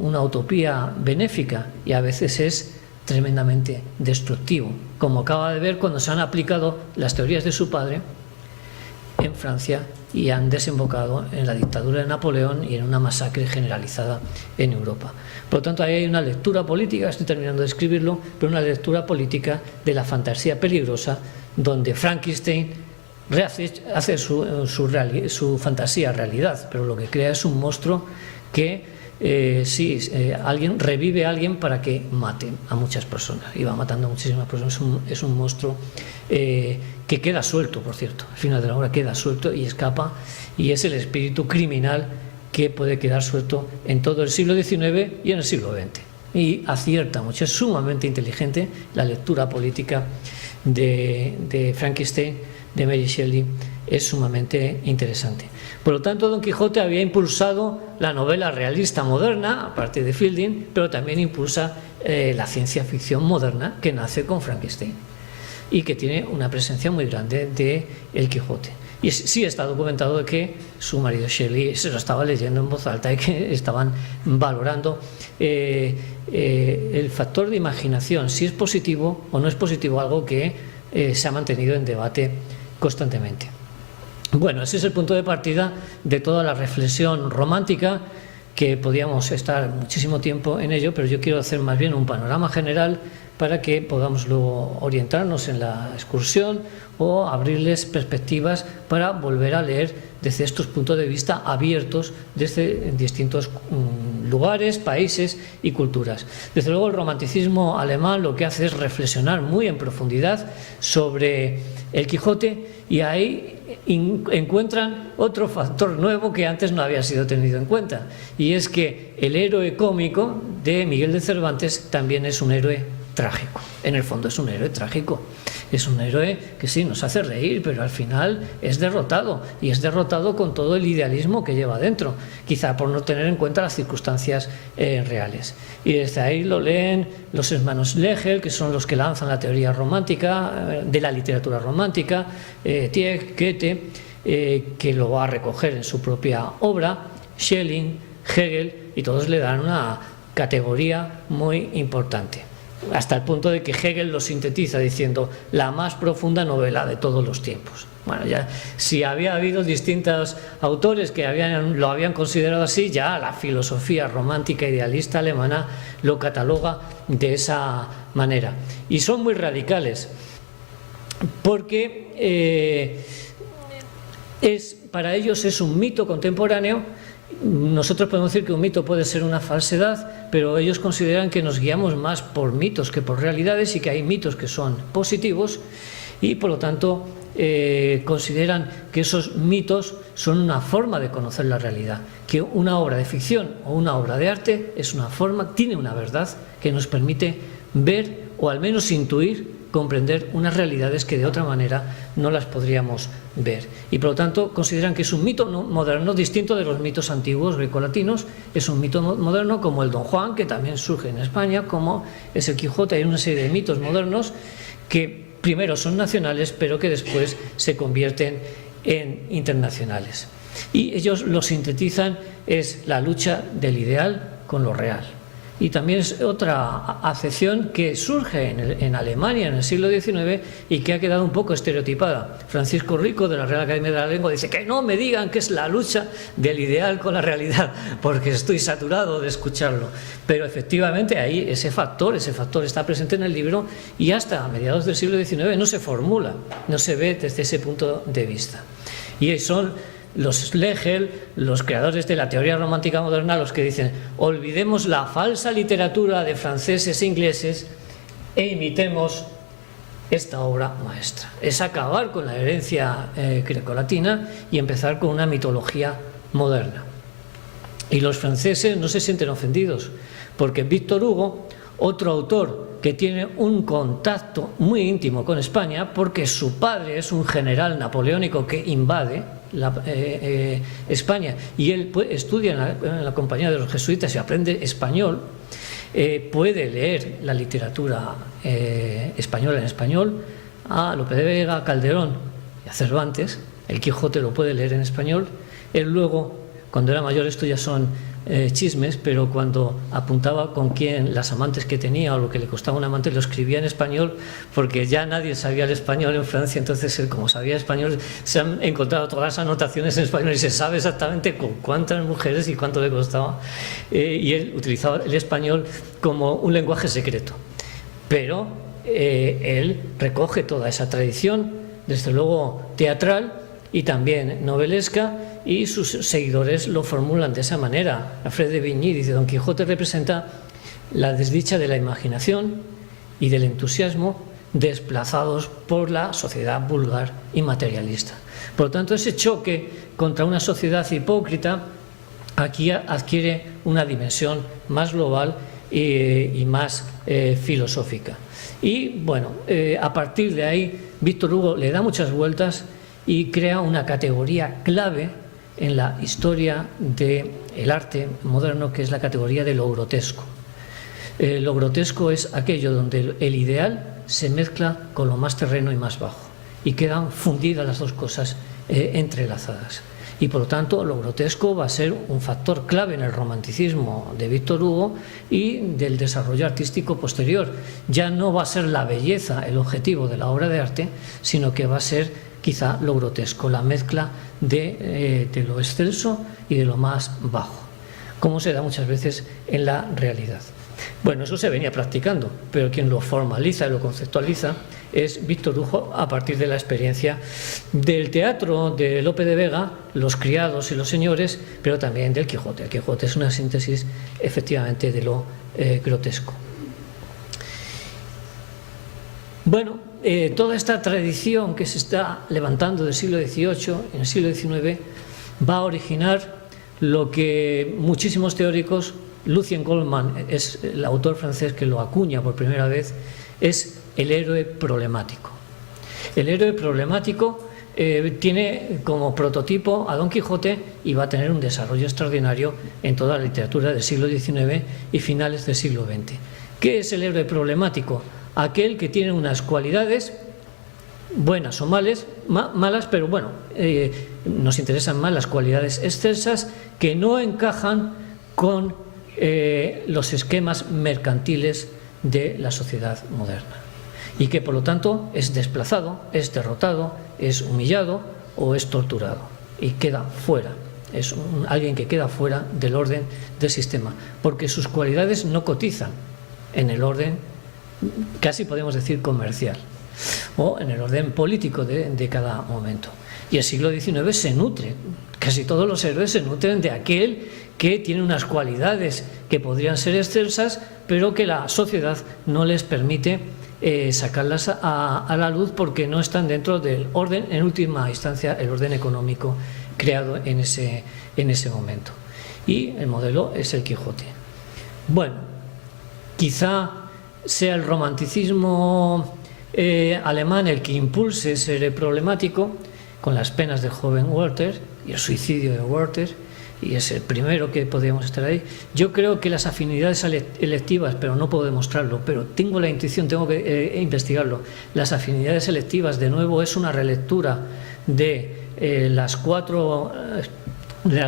una utopía benéfica y a veces es tremendamente destructivo, como acaba de ver cuando se han aplicado las teorías de su padre en Francia y han desembocado en la dictadura de Napoleón y en una masacre generalizada en Europa. Por lo tanto, ahí hay una lectura política, estoy terminando de escribirlo, pero una lectura política de la fantasía peligrosa, donde Frankenstein hace su fantasía realidad, pero lo que crea es un monstruo que alguien revive a alguien para que mate a muchas personas, y va matando a muchísimas personas. Es un monstruo que queda suelto, por cierto, al final de la obra queda suelto y escapa, y es el espíritu criminal que puede quedar suelto en todo el siglo XIX y en el siglo XX, y acierta mucho. Es sumamente inteligente la lectura política de Frankenstein, de Mary Shelley, es sumamente interesante. Por lo tanto, Don Quijote había impulsado la novela realista moderna, aparte de Fielding, pero también impulsa la ciencia ficción moderna, que nace con Frankenstein y que tiene una presencia muy grande de El Quijote. Y sí está documentado que su marido Shelley se lo estaba leyendo en voz alta y que estaban valorando el factor de imaginación, si es positivo o no es positivo, algo que se ha mantenido en debate constantemente. Bueno, ese es el punto de partida de toda la reflexión romántica, que podíamos estar muchísimo tiempo en ello, pero yo quiero hacer más bien un panorama general para que podamos luego orientarnos en la excursión o abrirles perspectivas para volver a leer desde estos puntos de vista abiertos desde distintos lugares, países y culturas. Desde luego, el romanticismo alemán lo que hace es reflexionar muy en profundidad sobre el Quijote, y ahí encuentran otro factor nuevo que antes no había sido tenido en cuenta, y es que el héroe cómico de Miguel de Cervantes también es un héroe trágico. En el fondo es un héroe trágico, es un héroe que sí nos hace reír, pero al final es derrotado, y es derrotado con todo el idealismo que lleva dentro, quizá por no tener en cuenta las circunstancias reales. Y desde ahí lo leen los hermanos Schlegel, que son los que lanzan la teoría romántica, de la literatura romántica, Tieck, Goethe, que lo va a recoger en su propia obra, Schelling, Hegel, y todos le dan una categoría muy importante, hasta el punto de que Hegel lo sintetiza diciendo la más profunda novela de todos los tiempos. Bueno, ya si había habido distintos autores que lo habían considerado así, ya la filosofía romántica idealista alemana lo cataloga de esa manera. Y son muy radicales, porque para ellos es un mito contemporáneo. Nosotros podemos decir que un mito puede ser una falsedad, pero ellos consideran que nos guiamos más por mitos que por realidades, y que hay mitos que son positivos, y por lo tanto consideran que esos mitos son una forma de conocer la realidad, que una obra de ficción o una obra de arte es una forma, tiene una verdad que nos permite ver, o al menos intuir, comprender unas realidades que de otra manera no las podríamos ver. Y por lo tanto consideran que es un mito moderno distinto de los mitos antiguos grecolatinos. Es un mito moderno como el Don Juan, que también surge en España, como es el Quijote. Hay una serie de mitos modernos que primero son nacionales, pero que después se convierten en internacionales. Y ellos lo sintetizan, es la lucha del ideal con lo real. Y también es otra acepción que surge en Alemania en el siglo XIX y que ha quedado un poco estereotipada. Francisco Rico, de la Real Academia de la Lengua, dice que no me digan que es la lucha del ideal con la realidad, porque estoy saturado de escucharlo. Pero efectivamente ahí ese factor está presente en el libro, y hasta a mediados del siglo XIX no se formula, no se ve desde ese punto de vista. Y son los Schlegel, los creadores de la teoría romántica moderna, los que dicen: olvidemos la falsa literatura de franceses e ingleses e imitemos esta obra maestra. Es acabar con la herencia grecolatina y empezar con una mitología moderna. Y los franceses no se sienten ofendidos, porque Víctor Hugo Otro autor que tiene un contacto muy íntimo con España porque su padre es un general napoleónico que invade España y él estudia en la compañía de los jesuitas y aprende español, puede leer la literatura española en español, a Lope de Vega, a Calderón y a Cervantes. El Quijote lo puede leer en español. Él luego, cuando era mayor, esto ya son chismes, pero cuando apuntaba con quién, las amantes que tenía o lo que le costaba un amante, lo escribía en español porque ya nadie sabía el español en Francia. Entonces él, como sabía español, se han encontrado todas las anotaciones en español y se sabe exactamente con cuántas mujeres y cuánto le costaba, y él utilizaba el español como un lenguaje secreto, pero él recoge toda esa tradición, desde luego teatral y también novelesca, y sus seguidores lo formulan de esa manera. Alfred de Vigny dice: Don Quijote representa la desdicha de la imaginación y del entusiasmo desplazados por la sociedad vulgar y materialista. Por lo tanto, ese choque contra una sociedad hipócrita aquí adquiere una dimensión más global y más filosófica. Y bueno, a partir de ahí Víctor Hugo le da muchas vueltas y crea una categoría clave en la historia del arte moderno, que es la categoría de lo grotesco. Lo grotesco es aquello donde el ideal se mezcla con lo más terreno y más bajo, y quedan fundidas las dos cosas entrelazadas. Y por lo tanto lo grotesco va a ser un factor clave en el romanticismo de Víctor Hugo y del desarrollo artístico posterior. Ya no va a ser la belleza el objetivo de la obra de arte, sino que va a ser quizá lo grotesco, la mezcla de lo excelso y de lo más bajo, como se da muchas veces en la realidad. Bueno, eso se venía practicando, pero quien lo formaliza y lo conceptualiza es Víctor Hugo a partir de la experiencia del teatro de Lope de Vega, Los criados y los señores, pero también del Quijote. El Quijote es una síntesis efectivamente de lo grotesco. Bueno, toda esta tradición que se está levantando del siglo XVIII, en el siglo XIX, va a originar lo que muchísimos teóricos, Lucien Goldman es el autor francés que lo acuña por primera vez, es el héroe problemático. El héroe problemático tiene como prototipo a Don Quijote y va a tener un desarrollo extraordinario en toda la literatura del siglo XIX y finales del siglo XX. ¿Qué es el héroe problemático? Aquel que tiene unas cualidades buenas o malas, pero bueno, nos interesan más las cualidades excelsas que no encajan con los esquemas mercantiles de la sociedad moderna y que por lo tanto es desplazado, es derrotado, es humillado o es torturado y queda fuera. Es alguien que queda fuera del orden del sistema porque sus cualidades no cotizan en el orden, casi podemos decir comercial, o en el orden político de cada momento. Y el siglo XIX se nutre, casi todos los héroes se nutren de aquel que tiene unas cualidades que podrían ser excelsas, pero que la sociedad no les permite sacarlas a la luz porque no están dentro del orden, en última instancia, el orden económico creado en ese momento. Y el modelo es el Quijote. Bueno, quizá sea el romanticismo alemán el que impulse ese problemático, con las penas del joven Werther y el suicidio de Werther, y es el primero que podríamos estar ahí. Yo creo que las afinidades electivas, pero no puedo demostrarlo, pero tengo la intuición, tengo que investigarlo. Las afinidades electivas, de nuevo, es una relectura de las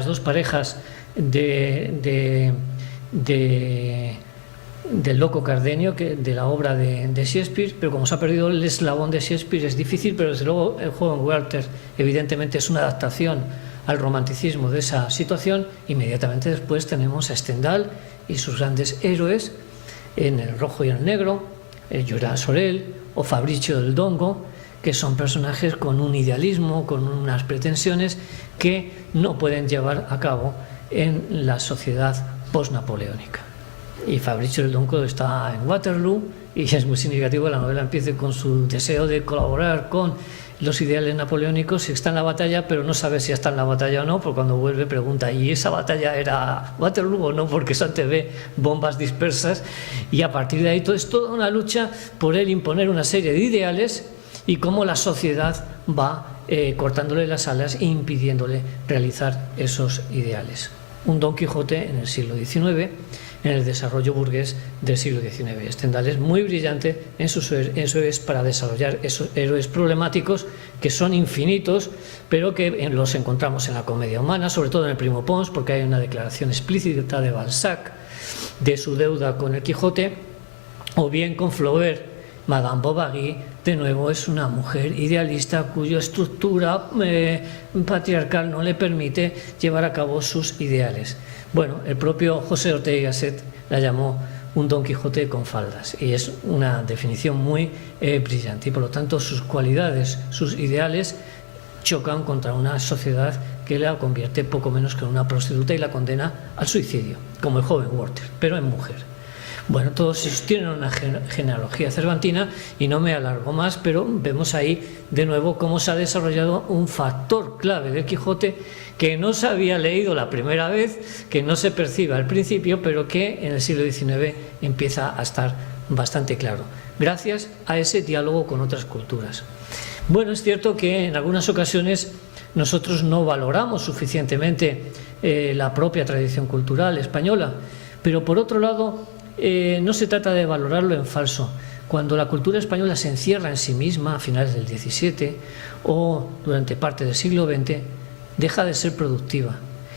dos parejas del loco Cardenio, de la obra de Shakespeare, pero como se ha perdido el eslabón de Shakespeare es difícil, pero desde luego el joven Werther evidentemente es una adaptación al romanticismo de esa situación. Inmediatamente después tenemos a Stendhal y sus grandes héroes en El rojo y el negro, Joran Sorel o Fabricio del Dongo, que son personajes con un idealismo, con unas pretensiones que no pueden llevar a cabo en la sociedad postnapoleónica. Y Fabricio del Dongo está en Waterloo y es muy significativo que la novela empiece con su deseo de colaborar con los ideales napoleónicos, si está en la batalla, pero no sabe si está en la batalla o no, porque cuando vuelve pregunta, ¿y esa batalla era Waterloo o no? Porque antes ve bombas dispersas, y a partir de ahí todo es toda una lucha por él imponer una serie de ideales y cómo la sociedad va cortándole las alas e impidiéndole realizar esos ideales. Un Don Quijote en el siglo XIX, en el desarrollo burgués del siglo XIX. Stendhal es muy brillante en sus héroes para desarrollar esos héroes problemáticos que son infinitos, pero que los encontramos en la comedia humana, sobre todo en el Primo Pons, porque hay una declaración explícita de Balzac de su deuda con el Quijote, o bien con Flaubert. Madame Bovary, de nuevo, es una mujer idealista cuya estructura patriarcal no le permite llevar a cabo sus ideales. Bueno, el propio José Ortega y Gasset la llamó un Don Quijote con faldas, y es una definición muy brillante, y por lo tanto sus cualidades, sus ideales chocan contra una sociedad que la convierte poco menos que en una prostituta y la condena al suicidio, como el joven Werther, pero en mujer. Bueno, todos ellos tienen una genealogía cervantina y no me alargo más, pero vemos ahí de nuevo cómo se ha desarrollado un factor clave del Quijote que no se había leído la primera vez, que no se percibe al principio, pero que en el siglo XIX empieza a estar bastante claro, gracias a ese diálogo con otras culturas. Bueno, es cierto que en algunas ocasiones nosotros no valoramos suficientemente la propia tradición cultural española, pero por otro lado, no se trata de valorarlo en falso. Cuando la cultura española se encierra en sí misma a finales del XVII o durante parte del siglo XX, deja de ser productiva.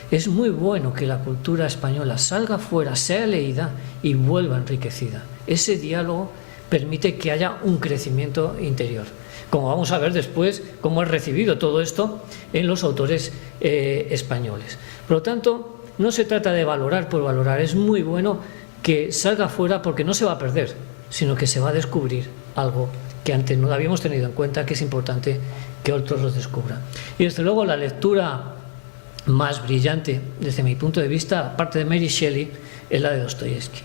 Es muy bueno que la cultura española salga fuera, sea leída y vuelva enriquecida. Ese diálogo permite que haya un crecimiento interior, como vamos a ver después cómo es recibido todo esto en los autores españoles. Por lo tanto, no se trata de valorar por valorar, es muy bueno que salga fuera, porque no se va a perder, sino que se va a descubrir algo que antes no habíamos tenido en cuenta, que es importante que otros lo descubran. Y desde luego la lectura más brillante, desde mi punto de vista, aparte de Mary Shelley, es la de Dostoyevsky.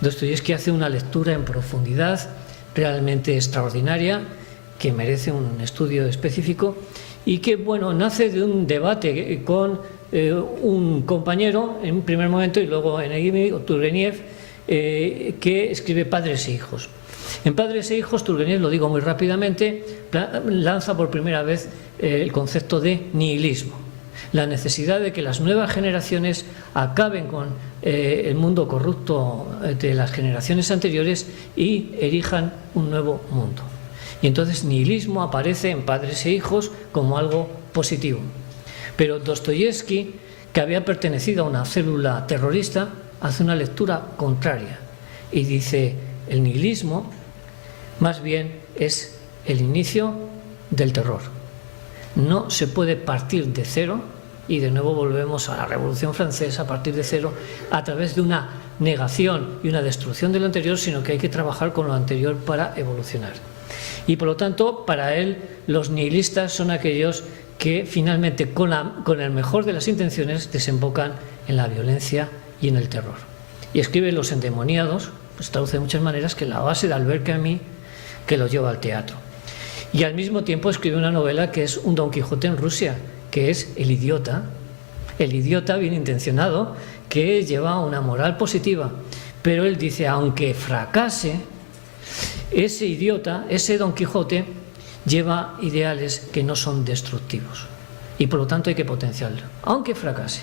Dostoyevsky hace una lectura en profundidad realmente extraordinaria, que merece un estudio específico, y que, bueno, nace de un debate con un compañero en un primer momento, y luego en Turgeniev, que escribe Padres e Hijos. En Padres e Hijos, Turgeniev, lo digo muy rápidamente, lanza por primera vez el concepto de nihilismo, la necesidad de que las nuevas generaciones acaben con el mundo corrupto de las generaciones anteriores y erijan un nuevo mundo. Y entonces nihilismo aparece en Padres e Hijos como algo positivo. Pero Dostoyevsky, que había pertenecido a una célula terrorista, hace una lectura contraria y dice: el nihilismo más bien es el inicio del terror. No se puede partir de cero, y de nuevo volvemos a la Revolución Francesa, a partir de cero, a través de una negación y una destrucción de lo anterior, sino que hay que trabajar con lo anterior para evolucionar. Y por lo tanto, para él, los nihilistas son aquellos que finalmente, con el mejor de las intenciones, desembocan en la violencia y en el terror. Y escribe Los endemoniados, pues traduce de muchas maneras, que es la base de Albert Camus, que lo lleva al teatro. Y al mismo tiempo escribe una novela que es un Don Quijote en Rusia, que es El idiota bien intencionado, que lleva una moral positiva. Pero él dice, aunque fracase, ese idiota, ese Don Quijote, lleva ideales que no son destructivos, y por lo tanto hay que potenciarlo, aunque fracase.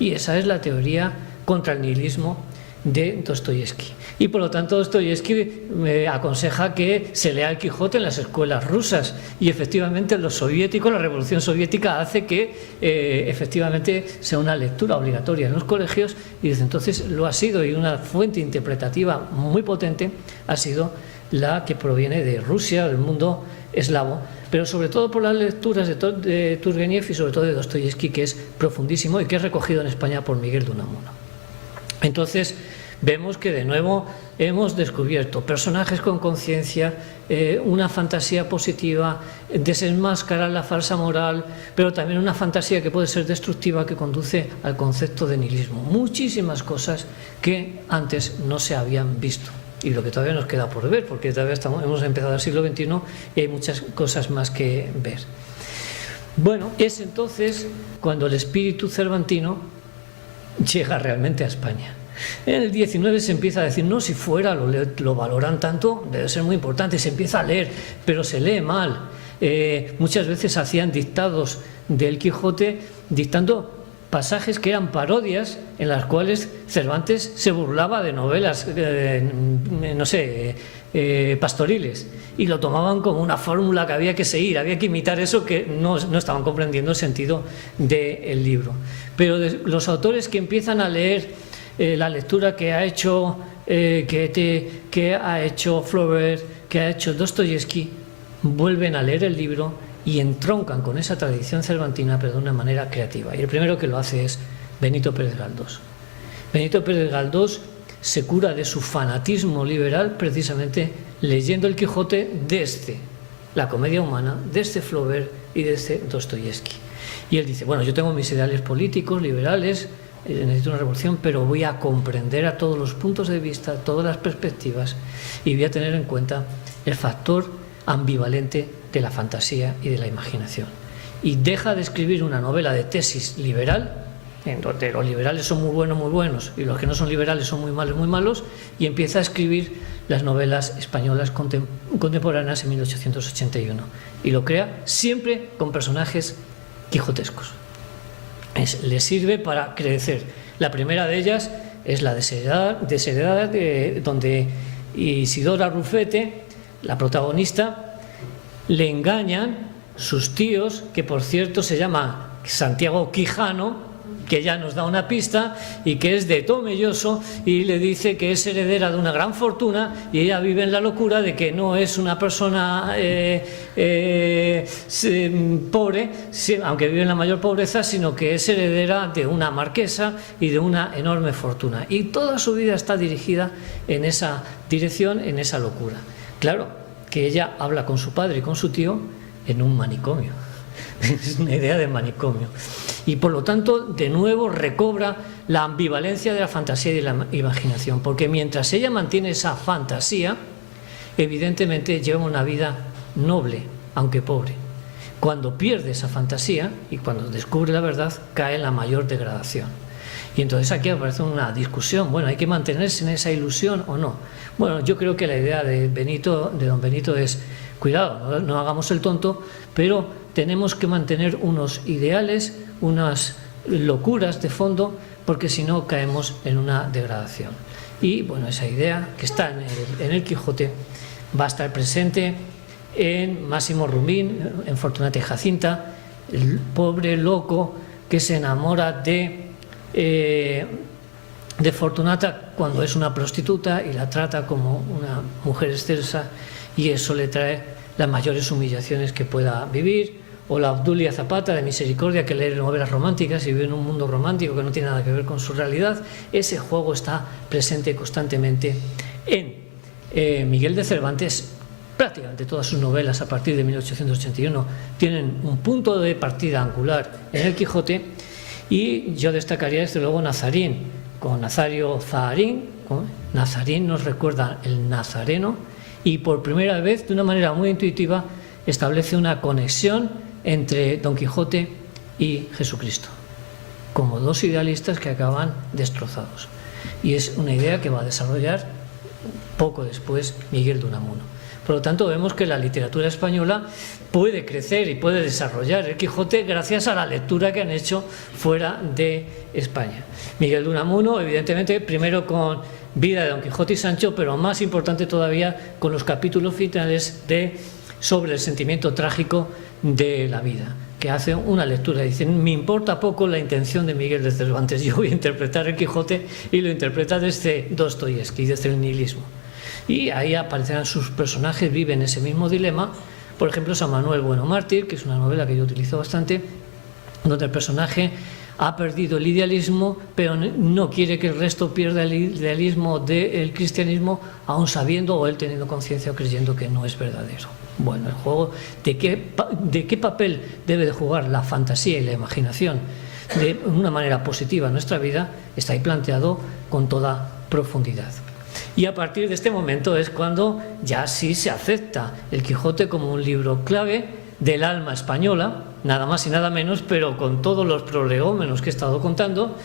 Y esa es la teoría contra el nihilismo de Dostoyevsky. Y por lo tanto Dostoyevsky me aconseja que se lea el Quijote en las escuelas rusas, y efectivamente los soviéticos, la Revolución Soviética hace que efectivamente sea una lectura obligatoria en los colegios, y desde entonces lo ha sido, y una fuente interpretativa muy potente ha sido la que proviene de Rusia, del mundo eslavo, pero sobre todo por las lecturas de Turgeniev y sobre todo de Dostoyevsky, que es profundísimo y que es recogido en España por Miguel de Unamuno. Entonces vemos que de nuevo hemos descubierto personajes con conciencia, una fantasía positiva, desenmascarar la falsa moral, pero también una fantasía que puede ser destructiva, que conduce al concepto de nihilismo. Muchísimas cosas que antes no se habían visto. y lo que todavía nos queda por ver, porque todavía hemos empezado el siglo XXI y hay muchas cosas más que ver. Bueno, es entonces cuando el espíritu cervantino llega realmente a España. En el 19 se empieza a decir, no, si fuera lo valoran tanto, debe ser muy importante, se empieza a leer, pero se lee mal. Muchas veces hacían dictados del Quijote, dictando pasajes que eran parodias en las cuales Cervantes se burlaba de novelas, pastoriles, y lo tomaban como una fórmula que había que seguir, había que imitar eso, que no estaban comprendiendo el sentido del libro. Pero los autores que empiezan a leer la lectura que ha hecho Goethe, que ha hecho Flaubert, que ha hecho Dostoyevsky, vuelven a leer el libro y entroncan con esa tradición cervantina, pero de una manera creativa. Y el primero que lo hace es Benito Pérez Galdós. Benito Pérez Galdós se cura de su fanatismo liberal precisamente leyendo el Quijote desde la comedia humana, desde Flaubert y desde Dostoyevsky. Y él dice, bueno, yo tengo mis ideales políticos, liberales, necesito una revolución, pero voy a comprender a todos los puntos de vista, todas las perspectivas, y voy a tener en cuenta el factor ambivalente de la fantasía y de la imaginación. Y deja de escribir una novela de tesis liberal, en donde los liberales son muy buenos, y los que no son liberales son muy malos, y empieza a escribir las novelas españolas contemporáneas en 1881. Y lo crea siempre con personajes quijotescos. Le sirve para crecer. La primera de ellas es la Desheredada, donde Isidora Rufete, la protagonista, le engañan sus tíos, que por cierto se llama Santiago Quijano, que ya nos da una pista, y que es de Tomelloso, y le dice que es heredera de una gran fortuna, y ella vive en la locura de que no es una persona pobre, aunque vive en la mayor pobreza, sino que es heredera de una marquesa y de una enorme fortuna. Y toda su vida está dirigida en esa dirección, en esa locura. Claro, que ella habla con su padre y con su tío en un manicomio. Es una idea de manicomio. Y por lo tanto, de nuevo recobra la ambivalencia de la fantasía y de la imaginación, porque mientras ella mantiene esa fantasía, evidentemente lleva una vida noble, aunque pobre. Cuando pierde esa fantasía y cuando descubre la verdad, cae en la mayor degradación. Y entonces aquí aparece una discusión, bueno, ¿hay que mantenerse en esa ilusión o no? Bueno, yo creo que la idea de don Benito es, cuidado, no hagamos el tonto, pero tenemos que mantener unos ideales, unas locuras de fondo, porque si no caemos en una degradación. Y bueno, esa idea que está en el Quijote va a estar presente en Máximo Rumín, en Fortunata y Jacinta, el pobre loco que se enamora de Fortunata cuando es una prostituta y la trata como una mujer excelsa, y eso le trae las mayores humillaciones que pueda vivir. O la Obdulia Zapata de Misericordia, que lee novelas románticas y vive en un mundo romántico que no tiene nada que ver con su realidad. Ese juego está presente constantemente en Miguel de Cervantes. Prácticamente todas sus novelas a partir de 1881 tienen un punto de partida angular en el Quijote, y yo destacaría desde luego Nazarín, con Nazario Zaharín. Nazarín nos recuerda el nazareno, y por primera vez, de una manera muy intuitiva, establece una conexión entre Don Quijote y Jesucristo, como dos idealistas que acaban destrozados. Y es una idea que va a desarrollar poco después Miguel de Unamuno. Por lo tanto, vemos que la literatura española puede crecer y puede desarrollar el Quijote gracias a la lectura que han hecho fuera de España. Miguel de Unamuno, evidentemente, primero con Vida de Don Quijote y Sancho, pero más importante todavía con los capítulos finales sobre el sentimiento trágico de la vida, que hace una lectura. Dicen, me importa poco la intención de Miguel de Cervantes, yo voy a interpretar el Quijote, y lo interpreta desde Dostoyevsky, desde el nihilismo. Y ahí aparecerán sus personajes, viven ese mismo dilema. Por ejemplo, San Manuel Bueno Mártir, que es una novela que yo utilizo bastante, donde el personaje ha perdido el idealismo, pero no quiere que el resto pierda el idealismo del cristianismo, aun sabiendo o él teniendo conciencia o creyendo que no es verdadero. Bueno, el juego de qué papel debe de jugar la fantasía y la imaginación de una manera positiva en nuestra vida está ahí planteado con toda profundidad. Y a partir de este momento es cuando ya sí se acepta el Quijote como un libro clave del alma española, nada más y nada menos, pero con todos los prolegómenos que he estado contando.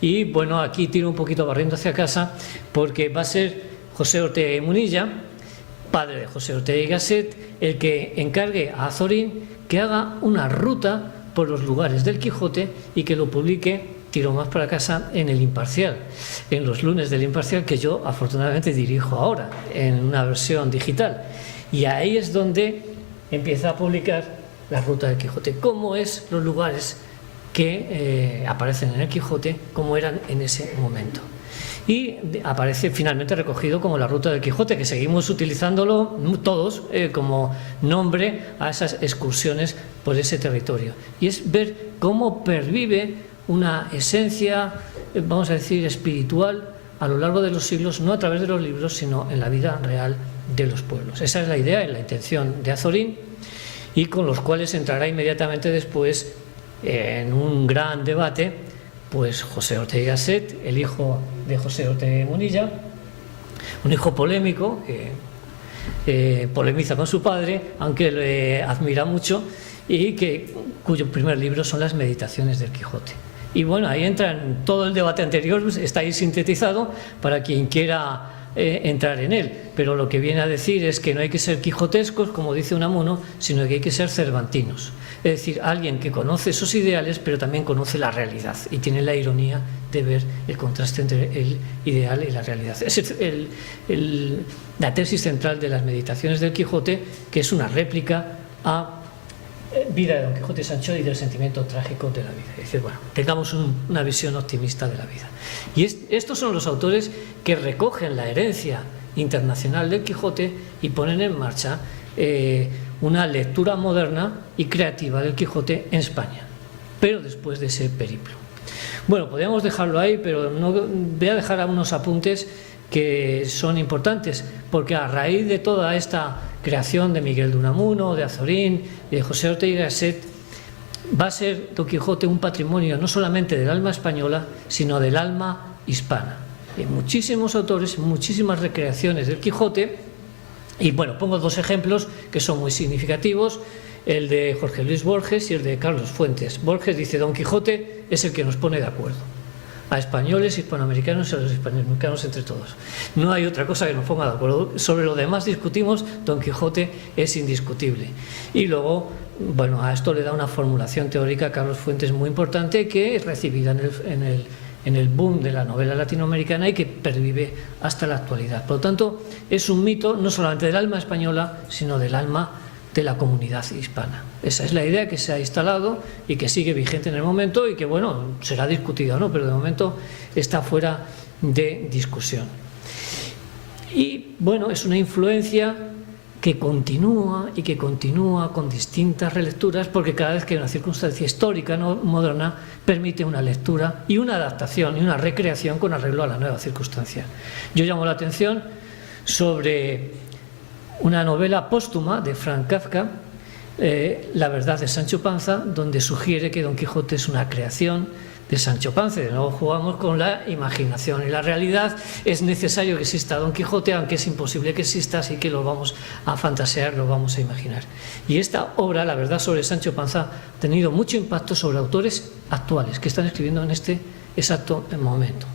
Y bueno, aquí tiro un poquito barriendo hacia casa, porque va a ser José Ortega y Munilla, padre de José Ortega y Gasset, el que encargue a Azorín que haga una ruta por los lugares del Quijote y que lo publique, tiro más para casa, en El Imparcial, en los lunes del Imparcial, que yo afortunadamente dirijo ahora en una versión digital. Y ahí es donde empieza a publicar la ruta del Quijote, cómo es los lugares que aparecen en el Quijote, cómo eran en ese momento. Y aparece finalmente recogido como la ruta del Quijote, que seguimos utilizándolo todos como nombre a esas excursiones por ese territorio. Y es ver cómo pervive una esencia, vamos a decir, espiritual a lo largo de los siglos, no a través de los libros, sino en la vida real de los pueblos. Esa es la idea y la intención de Azorín, y con los cuales entrará inmediatamente después en un gran debate pues José Ortega y Gasset, el hijo de José Ortega y Munilla, un hijo polémico que polemiza con su padre, aunque le admira mucho, y cuyo primer libro son las Meditaciones del Quijote. Y bueno, ahí entra en todo el debate anterior, está ahí sintetizado para quien quiera entrar en él, pero lo que viene a decir es que no hay que ser quijotescos, como dice Unamuno, sino que hay que ser cervantinos, es decir, alguien que conoce esos ideales pero también conoce la realidad y tiene la ironía de ver el contraste entre el ideal y la realidad. Es la tesis central de las Meditaciones del Quijote, que es una réplica a Vida de Don Quijote y Sancho y del sentimiento trágico de la vida. Es decir, bueno, tengamos una visión optimista de la vida. Y estos son los autores que recogen la herencia internacional del Quijote y ponen en marcha una lectura moderna y creativa del Quijote en España, pero después de ese periplo. Bueno, podríamos dejarlo ahí, pero no, voy a dejar unos apuntes que son importantes, porque a raíz de toda esta creación de Miguel de Unamuno, de Azorín y de José Ortega y Gasset, va a ser Don Quijote un patrimonio no solamente del alma española, sino del alma hispana. Hay muchísimos autores, muchísimas recreaciones del Quijote, y bueno, pongo dos ejemplos que son muy significativos, el de Jorge Luis Borges y el de Carlos Fuentes. Borges dice: Don Quijote es el que nos pone de acuerdo a españoles, hispanoamericanos y a los hispanoamericanos entre todos. No hay otra cosa que nos ponga de acuerdo. Sobre lo demás discutimos, Don Quijote es indiscutible. Y luego, bueno, a esto le da una formulación teórica Carlos Fuentes muy importante, que es recibida en el boom de la novela latinoamericana y que pervive hasta la actualidad. Por lo tanto, es un mito no solamente del alma española, sino del alma de la comunidad hispana. Esa es la idea que se ha instalado y que sigue vigente en el momento, y que, bueno, será discutida o no, pero de momento está fuera de discusión. Y bueno, es una influencia que continúa y que continúa con distintas relecturas, porque cada vez que hay una circunstancia histórica moderna permite una lectura y una adaptación y una recreación con arreglo a la nueva circunstancia. Yo llamo la atención sobre una novela póstuma de Franz Kafka, La verdad de Sancho Panza, donde sugiere que Don Quijote es una creación de Sancho Panza. De nuevo jugamos con la imaginación y la realidad. Es necesario que exista Don Quijote, aunque es imposible que exista, así que lo vamos a fantasear, lo vamos a imaginar. Y esta obra, La verdad sobre Sancho Panza, ha tenido mucho impacto sobre autores actuales que están escribiendo en este exacto momento.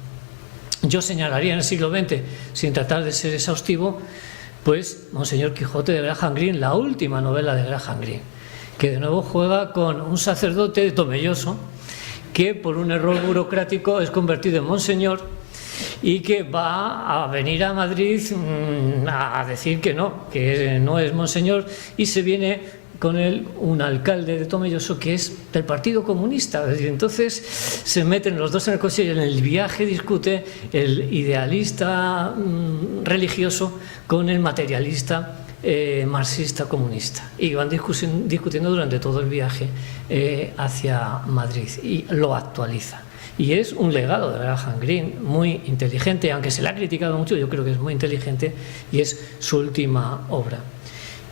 Yo señalaría en el siglo XX, sin tratar de ser exhaustivo, pues Monseñor Quijote de Graham Greene, la última novela de Graham Greene, que de nuevo juega con un sacerdote de Tomelloso que por un error burocrático es convertido en monseñor y que va a venir a Madrid a decir que no es monseñor, y se viene con él un alcalde de Tomelloso que es del Partido Comunista. Es decir, entonces se meten los dos en el coche y en el viaje discute el idealista religioso con el materialista marxista comunista, y van discutiendo durante todo el viaje hacia Madrid, y lo actualiza. Y es un legado de Graham Greene muy inteligente, aunque se le ha criticado mucho. Yo creo que es muy inteligente y es su última obra.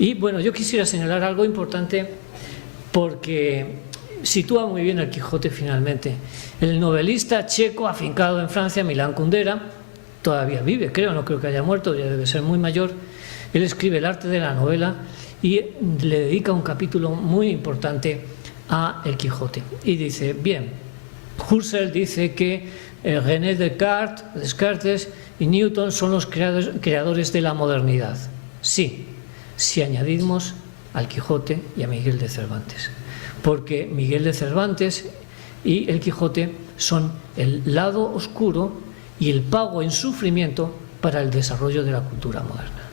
Y bueno, yo quisiera señalar algo importante, porque sitúa muy bien el Quijote finalmente. El novelista checo afincado en Francia, Milán Kundera, todavía vive, no creo que haya muerto, ya debe ser muy mayor. Él escribe El arte de la novela y le dedica un capítulo muy importante a El Quijote. Y dice, bien, Husserl dice que René Descartes y Newton son los creadores de la modernidad. Sí, si añadimos al Quijote y a Miguel de Cervantes, porque Miguel de Cervantes y el Quijote son el lado oscuro y el pago en sufrimiento para el desarrollo de la cultura moderna.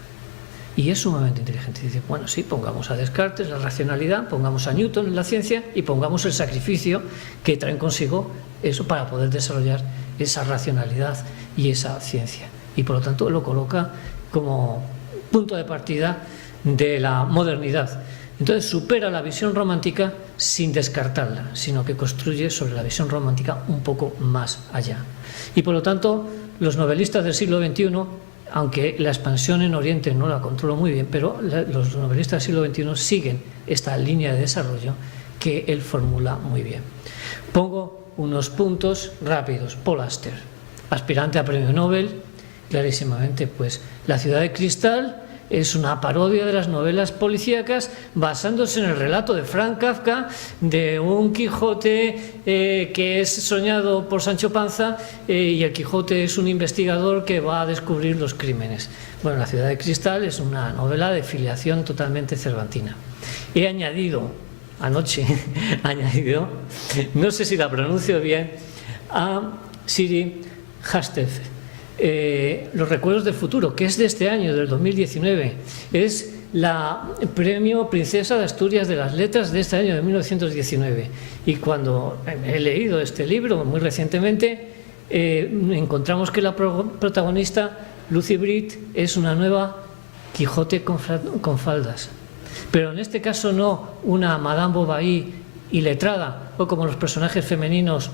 Y es sumamente inteligente. Dice, bueno, sí, pongamos a Descartes, la racionalidad, pongamos a Newton, la ciencia, y pongamos el sacrificio que traen consigo eso para poder desarrollar esa racionalidad y esa ciencia. Y por lo tanto lo coloca como punto de partida de la modernidad. Entonces supera la visión romántica sin descartarla, sino que construye sobre la visión romántica un poco más allá. Y por lo tanto, los novelistas del siglo XXI, aunque la expansión en Oriente no la controlo muy bien, pero los novelistas del siglo XXI siguen esta línea de desarrollo que él formula muy bien. Pongo unos puntos rápidos. Paul Auster, aspirante a premio Nobel, clarísimamente, pues La ciudad de cristal es una parodia de las novelas policíacas basándose en el relato de Franz Kafka de un Quijote que es soñado por Sancho Panza y el Quijote es un investigador que va a descubrir los crímenes. Bueno, La ciudad de cristal es una novela de filiación totalmente cervantina. He añadido, anoche, no sé si la pronuncio bien, a Siri Hustvedt, Los recuerdos del futuro, que es de este año, del 2019, es la premio Princesa de Asturias de las Letras de este año, de 1919. Y cuando he leído este libro muy recientemente, encontramos que la protagonista, Lucy Britt, es una nueva Quijote con faldas. Pero en este caso no una Madame Bovary iletrada, o como los personajes femeninos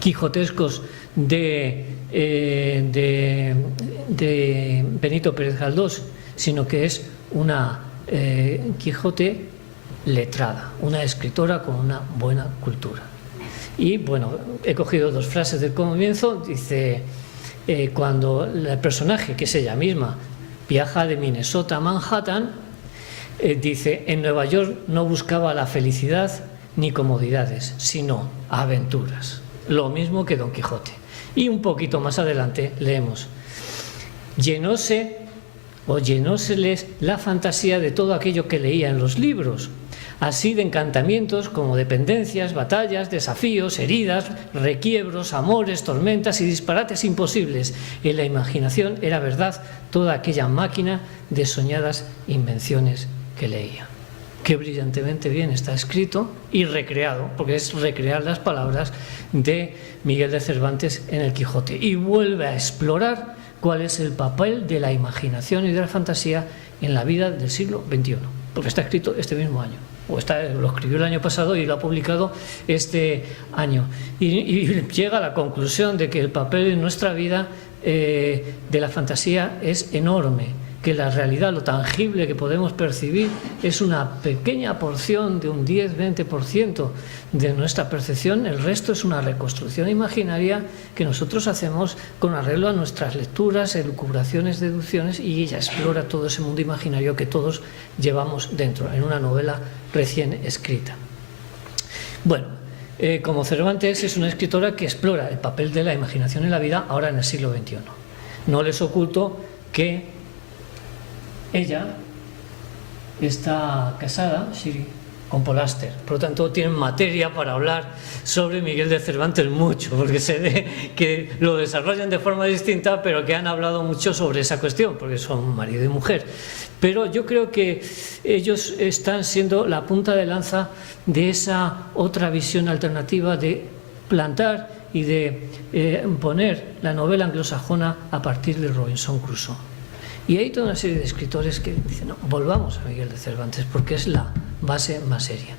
quijotescos de Benito Pérez Galdós, sino que es una Quijote letrada, una escritora con una buena cultura. Y bueno, he cogido dos frases del comienzo. Dice, cuando el personaje, que es ella misma, viaja de Minnesota a Manhattan, dice, en Nueva York no buscaba la felicidad ni comodidades, sino aventuras. Lo mismo que Don Quijote. Y un poquito más adelante leemos, llenóseles la fantasía de todo aquello que leía en los libros, así de encantamientos como dependencias, batallas, desafíos, heridas, requiebros, amores, tormentas y disparates imposibles. En la imaginación era verdad toda aquella máquina de soñadas invenciones que leía. Qué brillantemente bien está escrito y recreado, porque es recrear las palabras de Miguel de Cervantes en el Quijote. Y vuelve a explorar cuál es el papel de la imaginación y de la fantasía en la vida del siglo XXI, porque está escrito este mismo año, lo escribió el año pasado y lo ha publicado este año. Y llega a la conclusión de que el papel en nuestra vida de la fantasía es enorme, que la realidad, lo tangible que podemos percibir, es una pequeña porción de un 10-20% de nuestra percepción. El resto es una reconstrucción imaginaria que nosotros hacemos con arreglo a nuestras lecturas, elucubraciones, deducciones, y ella explora todo ese mundo imaginario que todos llevamos dentro, en una novela recién escrita. Bueno, como Cervantes es una escritora que explora el papel de la imaginación en la vida ahora en el siglo XXI. No les oculto que ella está casada, sí, con Paul Auster, por lo tanto tienen materia para hablar sobre Miguel de Cervantes mucho, porque se ve que lo desarrollan de forma distinta, pero que han hablado mucho sobre esa cuestión, porque son marido y mujer. Pero yo creo que ellos están siendo la punta de lanza de esa otra visión alternativa de plantar y de poner la novela anglosajona a partir de Robinson Crusoe. Y hay toda una serie de escritores que dicen, no, volvamos a Miguel de Cervantes, porque es la base más seria.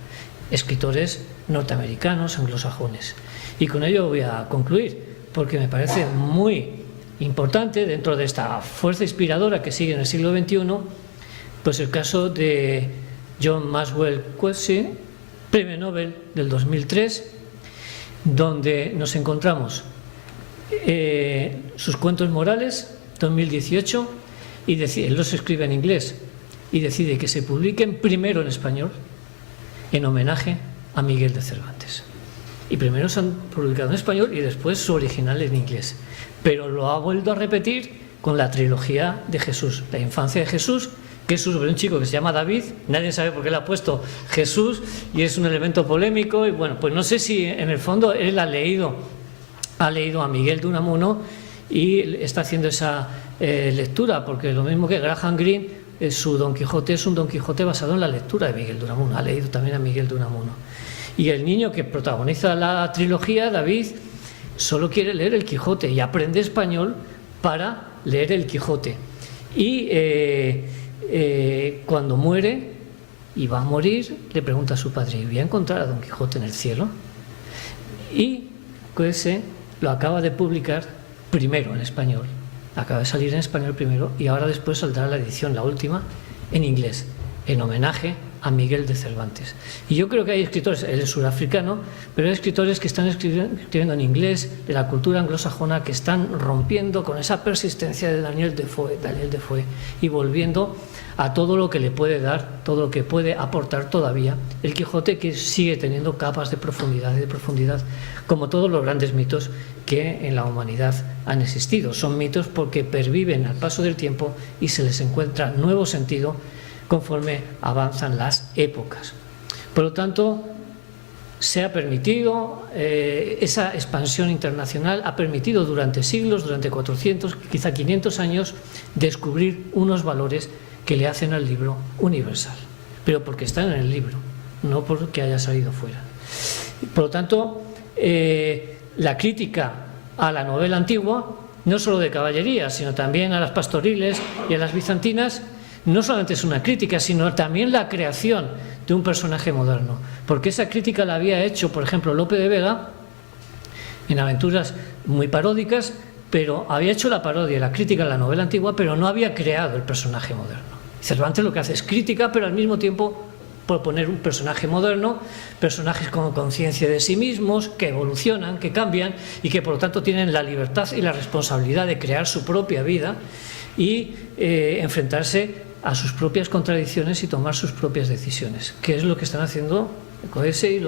Escritores norteamericanos, anglosajones. Y con ello voy a concluir, porque me parece muy importante, dentro de esta fuerza inspiradora que sigue en el siglo XXI, pues el caso de John Maxwell Coetzee, premio Nobel del 2003, donde nos encontramos sus cuentos morales, 2018, y él los escribe en inglés y decide que se publiquen primero en español en homenaje a Miguel de Cervantes. Y primero se han publicado en español y después su original en inglés. Pero lo ha vuelto a repetir con la trilogía de Jesús, la infancia de Jesús, que es sobre un chico que se llama David. Nadie sabe por qué le ha puesto Jesús y es un elemento polémico. Y bueno, pues no sé si en el fondo él ha leído a Miguel de Unamuno y está haciendo esa lectura, porque lo mismo que Graham Greene, su Don Quijote es un Don Quijote basado en la lectura de Miguel de Unamuno. Ha leído también a Miguel de Unamuno. Y el niño que protagoniza la trilogía, David, solo quiere leer el Quijote y aprende español para leer el Quijote. Y cuando muere y va a morir, le pregunta a su padre: ¿voy a encontrar a Don Quijote en el cielo? Y ese lo acaba de publicar primero en español. Acaba de salir en español primero y ahora después saldrá la edición, la última, en inglés, en homenaje a Miguel de Cervantes. Y yo creo que hay escritores, él es surafricano, pero hay escritores que están escribiendo en inglés de la cultura anglosajona, que están rompiendo con esa persistencia de Daniel Defoe y volviendo a todo lo que le puede dar, todo lo que puede aportar todavía el Quijote, que sigue teniendo capas de profundidad, como todos los grandes mitos que en la humanidad han existido. Son mitos porque perviven al paso del tiempo y se les encuentra nuevo sentido conforme avanzan las épocas. Por lo tanto, se ha permitido, esa expansión internacional ha permitido durante siglos, durante 400, quizá 500 años, descubrir unos valores que le hacen al libro universal, pero porque están en el libro, no porque haya salido fuera. Por lo tanto, la crítica a la novela antigua, no solo de caballería, sino también a las pastoriles y a las bizantinas, no solamente es una crítica, sino también la creación de un personaje moderno, porque esa crítica la había hecho, por ejemplo, Lope de Vega en aventuras muy paródicas, pero había hecho la parodia, la crítica a la novela antigua, pero no había creado el personaje moderno. Cervantes lo que hace es crítica, pero al mismo tiempo proponer un personaje moderno, personajes con conciencia de sí mismos, que evolucionan, que cambian y que por lo tanto tienen la libertad y la responsabilidad de crear su propia vida y enfrentarse a sus propias contradicciones y tomar sus propias decisiones, que es lo que están haciendo Coese y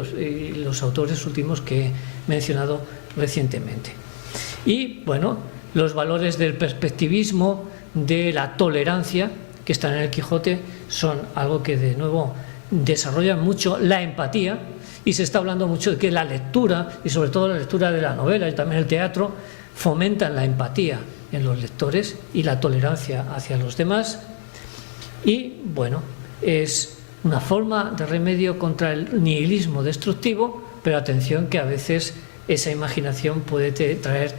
los autores últimos que he mencionado recientemente. Y bueno, los valores del perspectivismo, de la tolerancia que están en el Quijote son algo que de nuevo desarrolla mucho la empatía, y se está hablando mucho de que la lectura, y sobre todo la lectura de la novela y también el teatro, fomentan la empatía en los lectores y la tolerancia hacia los demás. Y bueno, es una forma de remedio contra el nihilismo destructivo, pero atención que a veces esa imaginación puede traer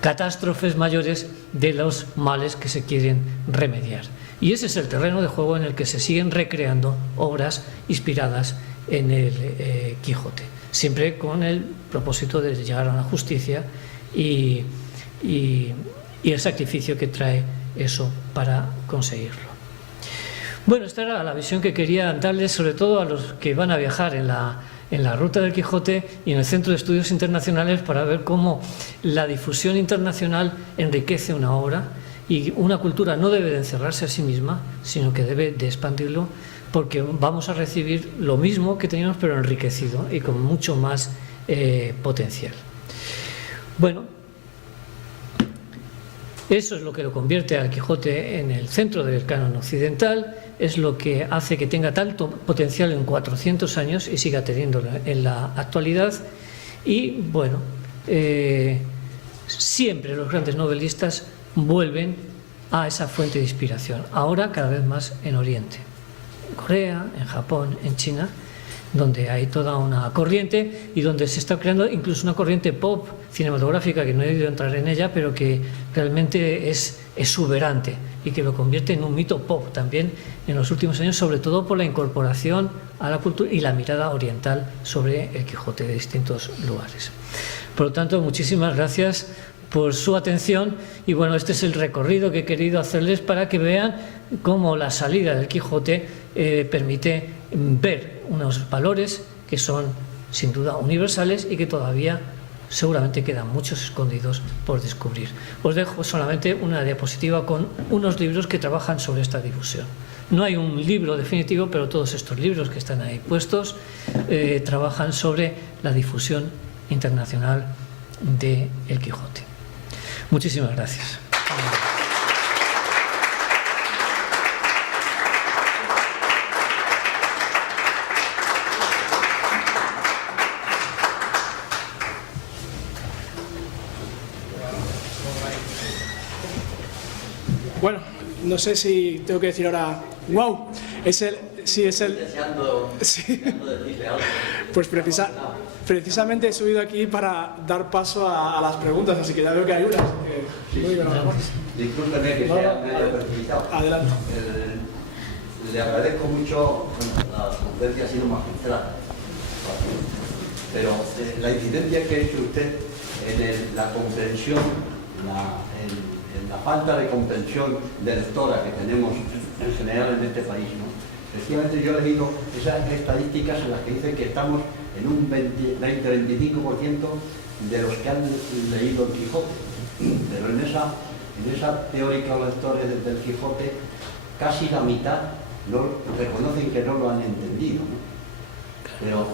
catástrofes mayores de los males que se quieren remediar. Y ese es el terreno de juego en el que se siguen recreando obras inspiradas en el Quijote, siempre con el propósito de llegar a una justicia y el sacrificio que trae eso para conseguirlo. Bueno, esta era la visión que quería darles, sobre todo a los que van a viajar en la ruta del Quijote y en el Centro de Estudios Internacionales, para ver cómo la difusión internacional enriquece una obra, y una cultura no debe de encerrarse a sí misma, sino que debe de expandirlo, porque vamos a recibir lo mismo que teníamos, pero enriquecido y con mucho más potencial. Bueno, eso es lo que lo convierte al Quijote en el centro del canon occidental, es lo que hace que tenga tanto potencial en 400 años y siga teniéndolo en la actualidad. Y bueno, siempre los grandes novelistas vuelven a esa fuente de inspiración, ahora cada vez más en Oriente, en Corea, en Japón, en China, donde hay toda una corriente y donde se está creando incluso una corriente pop cinematográfica, que no he ido a entrar en ella, pero que realmente es exuberante y que lo convierte en un mito pop también en los últimos años, sobre todo por la incorporación a la cultura y la mirada oriental sobre el Quijote de distintos lugares. Por lo tanto, muchísimas gracias por su atención, y bueno, este es el recorrido que he querido hacerles para que vean cómo la salida del Quijote permite ver unos valores que son sin duda universales y que todavía seguramente quedan muchos escondidos por descubrir. Os dejo solamente una diapositiva con unos libros que trabajan sobre esta difusión. No hay un libro definitivo, pero todos estos libros que están ahí puestos trabajan sobre la difusión internacional de El Quijote. Muchísimas gracias. Bueno, no sé si tengo que decir ahora, wow, sí, pues precisamente he subido aquí para dar paso a las preguntas, así que ya veo que hay unas. Discúlpeme que sea medio precipitado. Adelante. Le agradezco mucho, la conferencia ha sido magistral, pero la incidencia que ha hecho usted en la comprensión, en la falta de comprensión de lectora que tenemos en general en este país, ¿no? Efectivamente, yo he leído esas estadísticas en las que dicen que estamos en un 20-25% de los que han leído El Quijote, pero en esa teórica lectores del Quijote casi la mitad no reconocen que no lo han entendido, ¿no? Pero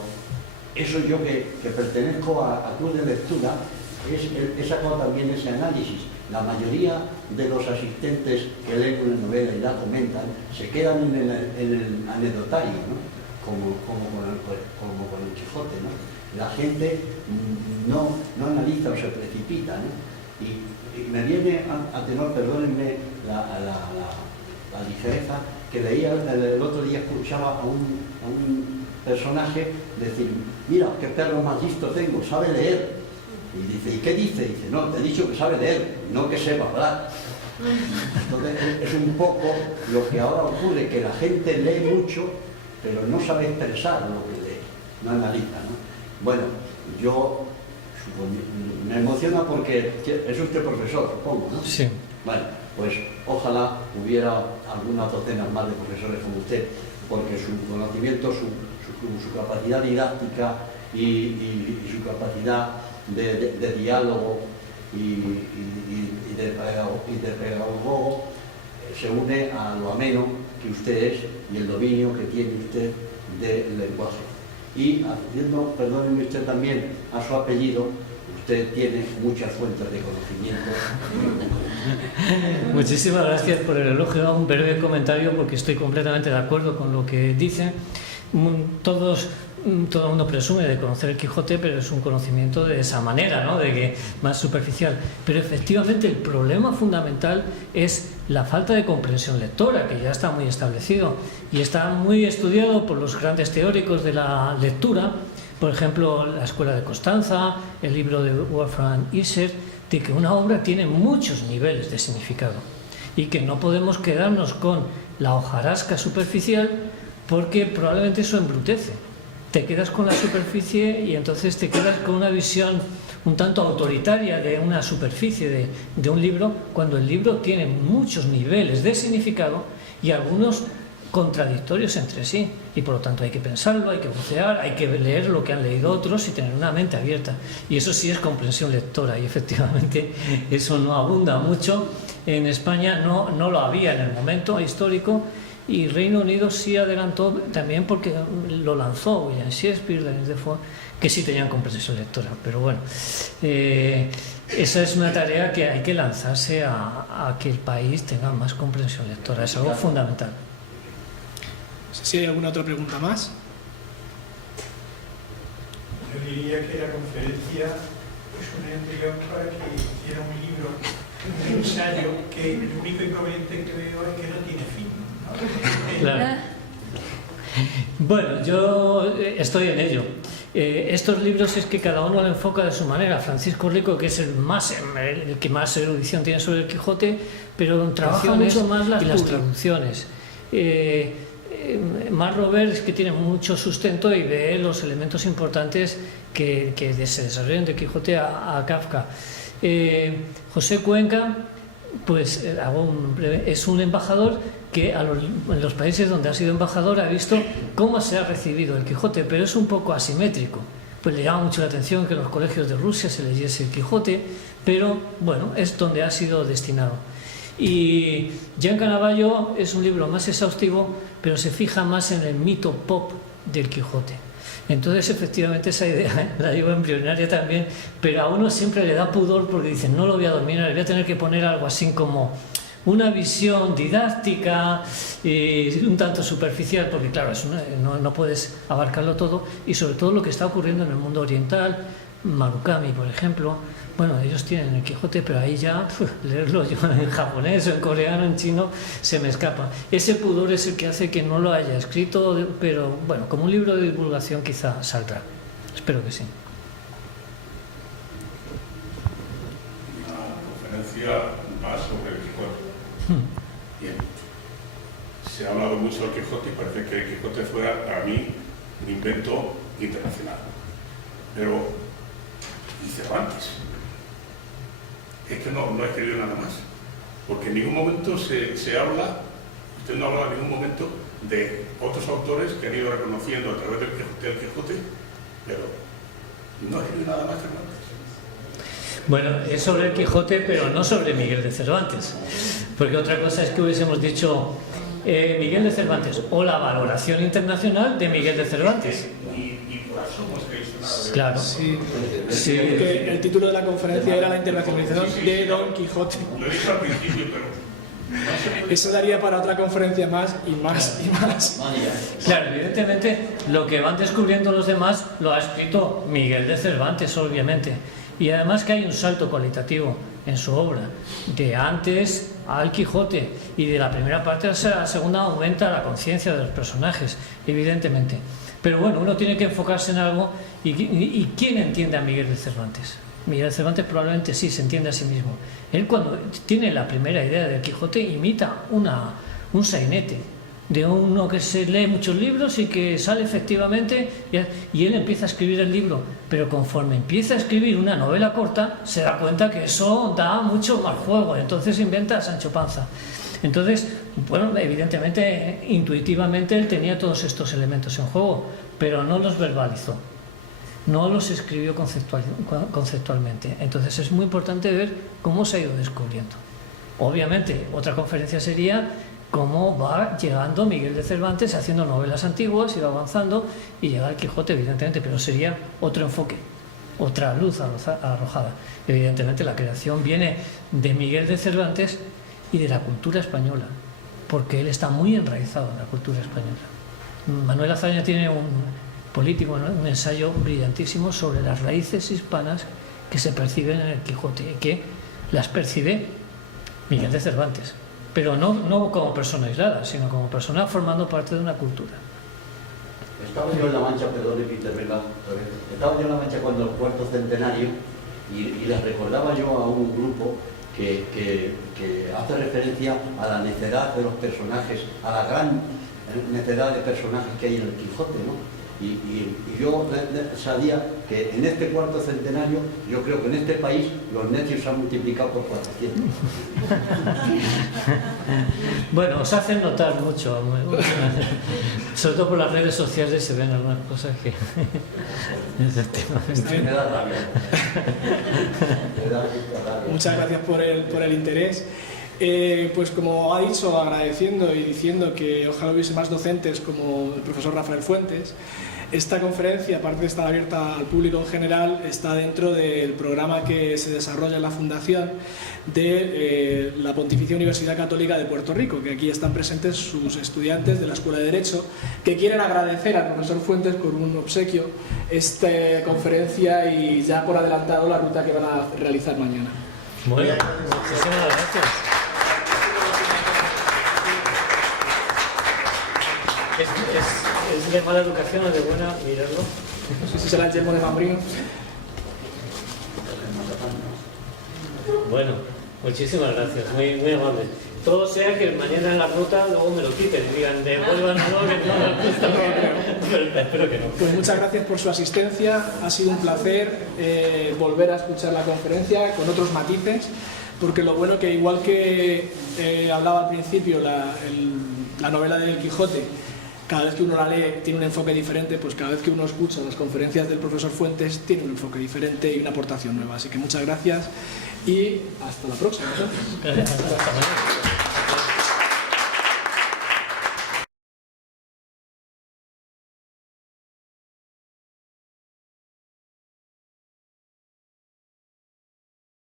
eso yo que pertenezco a Club de Lectura he sacado también ese análisis. La mayoría de los asistentes que leen una novela y la comentan se quedan en el anecdotario, ¿no? como con El Quijote, ¿no? La gente no analiza o se precipita, ¿no? Y me viene a tenor, perdónenme la ligereza, que leía el otro día, escuchaba a un personaje decir: mira, qué perro más listo tengo, sabe leer. Y dice: ¿y qué dice? Dice: no, te he dicho que sabe leer, no que sepa hablar. Entonces es un poco lo que ahora ocurre, que la gente lee mucho, pero no sabe expresar lo que lee, no analiza, ¿no? Bueno, yo me emociona porque es usted profesor, supongo, ¿no? Sí. Bueno, pues ojalá hubiera algunas docenas más de profesores como usted, porque su conocimiento, su capacidad didáctica y su capacidad de diálogo y de pedagogo se une a lo ameno que usted es y el dominio que tiene usted del lenguaje. Y haciendo, perdónenme usted también, a su apellido, usted tiene muchas fuentes de conocimiento. Muchísimas gracias por el elogio. Un breve comentario, porque estoy completamente de acuerdo con lo que dice. Todo el mundo presume de conocer el Quijote, pero es un conocimiento de esa manera, ¿no? De que más superficial. Pero efectivamente el problema fundamental es la falta de comprensión lectora, que ya está muy establecido y está muy estudiado por los grandes teóricos de la lectura. Por ejemplo, la Escuela de Constanza, el libro de Wolfram Iser, de que una obra tiene muchos niveles de significado y que no podemos quedarnos con la hojarasca superficial, porque probablemente eso embrutece. Te quedas con la superficie y entonces te quedas con una visión un tanto autoritaria de una superficie de un libro, cuando el libro tiene muchos niveles de significado y algunos contradictorios entre sí, y por lo tanto hay que pensarlo, hay que bucear, hay que leer lo que han leído otros y tener una mente abierta, y eso sí es comprensión lectora, y efectivamente eso no abunda mucho en España, no lo había en el momento histórico, y Reino Unido sí adelantó también porque lo lanzó William Shakespeare, Daniel Defoe, que sí tenían comprensión lectora, pero bueno, esa es una tarea que hay que lanzarse a que el país tenga más comprensión lectora, es algo fundamental. Si hay alguna otra pregunta más. Yo diría que la conferencia es una embrión para que hiciera un libro, un ensayo, que el único inconveniente que veo es que no tiene fin. Claro. Bueno, yo estoy en ello. Estos libros es que cada uno lo enfoca de su manera. Francisco Rico, que es el que más erudición tiene sobre el Quijote, pero trabaja mucho más las traducciones. Mark Roberts, que tiene mucho sustento y ve los elementos importantes que se desarrollan de Quijote a Kafka. José Cuenca, pues es un embajador que en los países donde ha sido embajador ha visto cómo se ha recibido el Quijote, pero es un poco asimétrico, pues le llama mucho la atención que en los colegios de Rusia se leyese el Quijote, pero bueno, es donde ha sido destinado. Y Gian Canavallo es un libro más exhaustivo, pero se fija más en el mito pop del Quijote. Entonces, efectivamente, esa idea la llevo embrionaria también, pero a uno siempre le da pudor porque dicen, no lo voy a dominar, le voy a tener que poner algo así como una visión didáctica y un tanto superficial, porque claro, no puedes abarcarlo todo, y sobre todo lo que está ocurriendo en el mundo oriental. Murakami, por ejemplo, bueno, ellos tienen el Quijote, pero ahí ya leerlo yo en japonés o en coreano, en chino, se me escapa. Ese pudor es el que hace que no lo haya escrito, pero bueno, como un libro de divulgación quizá saldrá. Espero que sí. Una conferencia más sobre el Quijote. Bien. Se ha hablado mucho del Quijote y parece que el Quijote fuera para mí un invento internacional. Pero y Cervantes, es que no ha escrito nada más, porque en ningún momento se habla, usted no habla en ningún momento de otros autores que han ido reconociendo a través del Quijote, pero no ha escrito nada más Cervantes. Bueno, es sobre el Quijote, pero no sobre Miguel de Cervantes, porque otra cosa es que hubiésemos dicho Miguel de Cervantes o la valoración internacional de Miguel de Cervantes. Y por eso no se hizo nada de... Claro. Sí, Sí. porque el título de la conferencia era la internacionalización de Don Quijote. Lo he dicho al principio, pero... Eso daría para otra conferencia más y más y más. Claro, evidentemente lo que van descubriendo los demás lo ha escrito Miguel de Cervantes, obviamente. Y además que hay un salto cualitativo en su obra. De antes al Quijote y de la primera parte a la segunda aumenta la conciencia de los personajes, evidentemente. Pero bueno, uno tiene que enfocarse en algo. ¿Y quién entiende a Miguel de Cervantes? Miguel de Cervantes probablemente sí se entiende a sí mismo. Él, cuando tiene la primera idea del Quijote, imita un sainete de uno que se lee muchos libros y que sale efectivamente, y él empieza a escribir el libro, pero conforme empieza a escribir una novela corta se da cuenta que eso da mucho mal juego, entonces inventa a Sancho Panza. Entonces, bueno, evidentemente, intuitivamente él tenía todos estos elementos en juego, pero no los verbalizó, no los escribió conceptualmente. Entonces es muy importante ver cómo se ha ido descubriendo. Obviamente, otra conferencia sería cómo va llegando Miguel de Cervantes haciendo novelas antiguas, y va avanzando y llega al Quijote, evidentemente, pero sería otro enfoque, otra luz arrojada. Evidentemente la creación viene de Miguel de Cervantes y de la cultura española, porque él está muy enraizado en la cultura española. Manuel Azaña tiene un ensayo brillantísimo sobre las raíces hispanas que se perciben en el Quijote, y que las percibe Miguel de Cervantes, pero no como persona aislada, sino como persona formando parte de una cultura. Estaba yo en La Mancha, perdón que intervenga, estaba yo en La Mancha cuando el cuarto centenario y les recordaba yo a un grupo que hace referencia a la necedad de los personajes, a la gran necedad de personajes que hay en el Quijote, ¿no? Y yo sabía que en este cuarto centenario, yo creo que en este país los necios se han multiplicado por 400. Bueno, os hacen notar mucho, sobre todo por las redes sociales se ven algunas cosas que efectivamente. Me da rabia. Muchas gracias por el interés. Pues como ha dicho, agradeciendo y diciendo que ojalá hubiese más docentes como el profesor Rafael Fuentes, esta conferencia, aparte de estar abierta al público en general, está dentro del programa que se desarrolla en la Fundación de la Pontificia Universidad Católica de Puerto Rico, que aquí están presentes sus estudiantes de la Escuela de Derecho, que quieren agradecer al profesor Fuentes por un obsequio esta conferencia y ya por adelantado la ruta que van a realizar mañana. Bueno, muchísimas gracias. ¿Es de mala educación o de buena mirarlo? No sé si será el yermo de Mambrino. Bueno, muchísimas gracias, muy amable. Todo sea que mañana en la ruta luego me lo quiten y digan, devuelvan algo que no, pero espero que no. Pues muchas gracias por su asistencia, ha sido un placer volver a escuchar la conferencia con otros matices, porque lo bueno que igual que hablaba al principio la novela del Quijote, cada vez que uno la lee tiene un enfoque diferente, pues cada vez que uno escucha las conferencias del profesor Fuentes tiene un enfoque diferente y una aportación nueva. Así que muchas gracias y hasta la próxima. Gracias.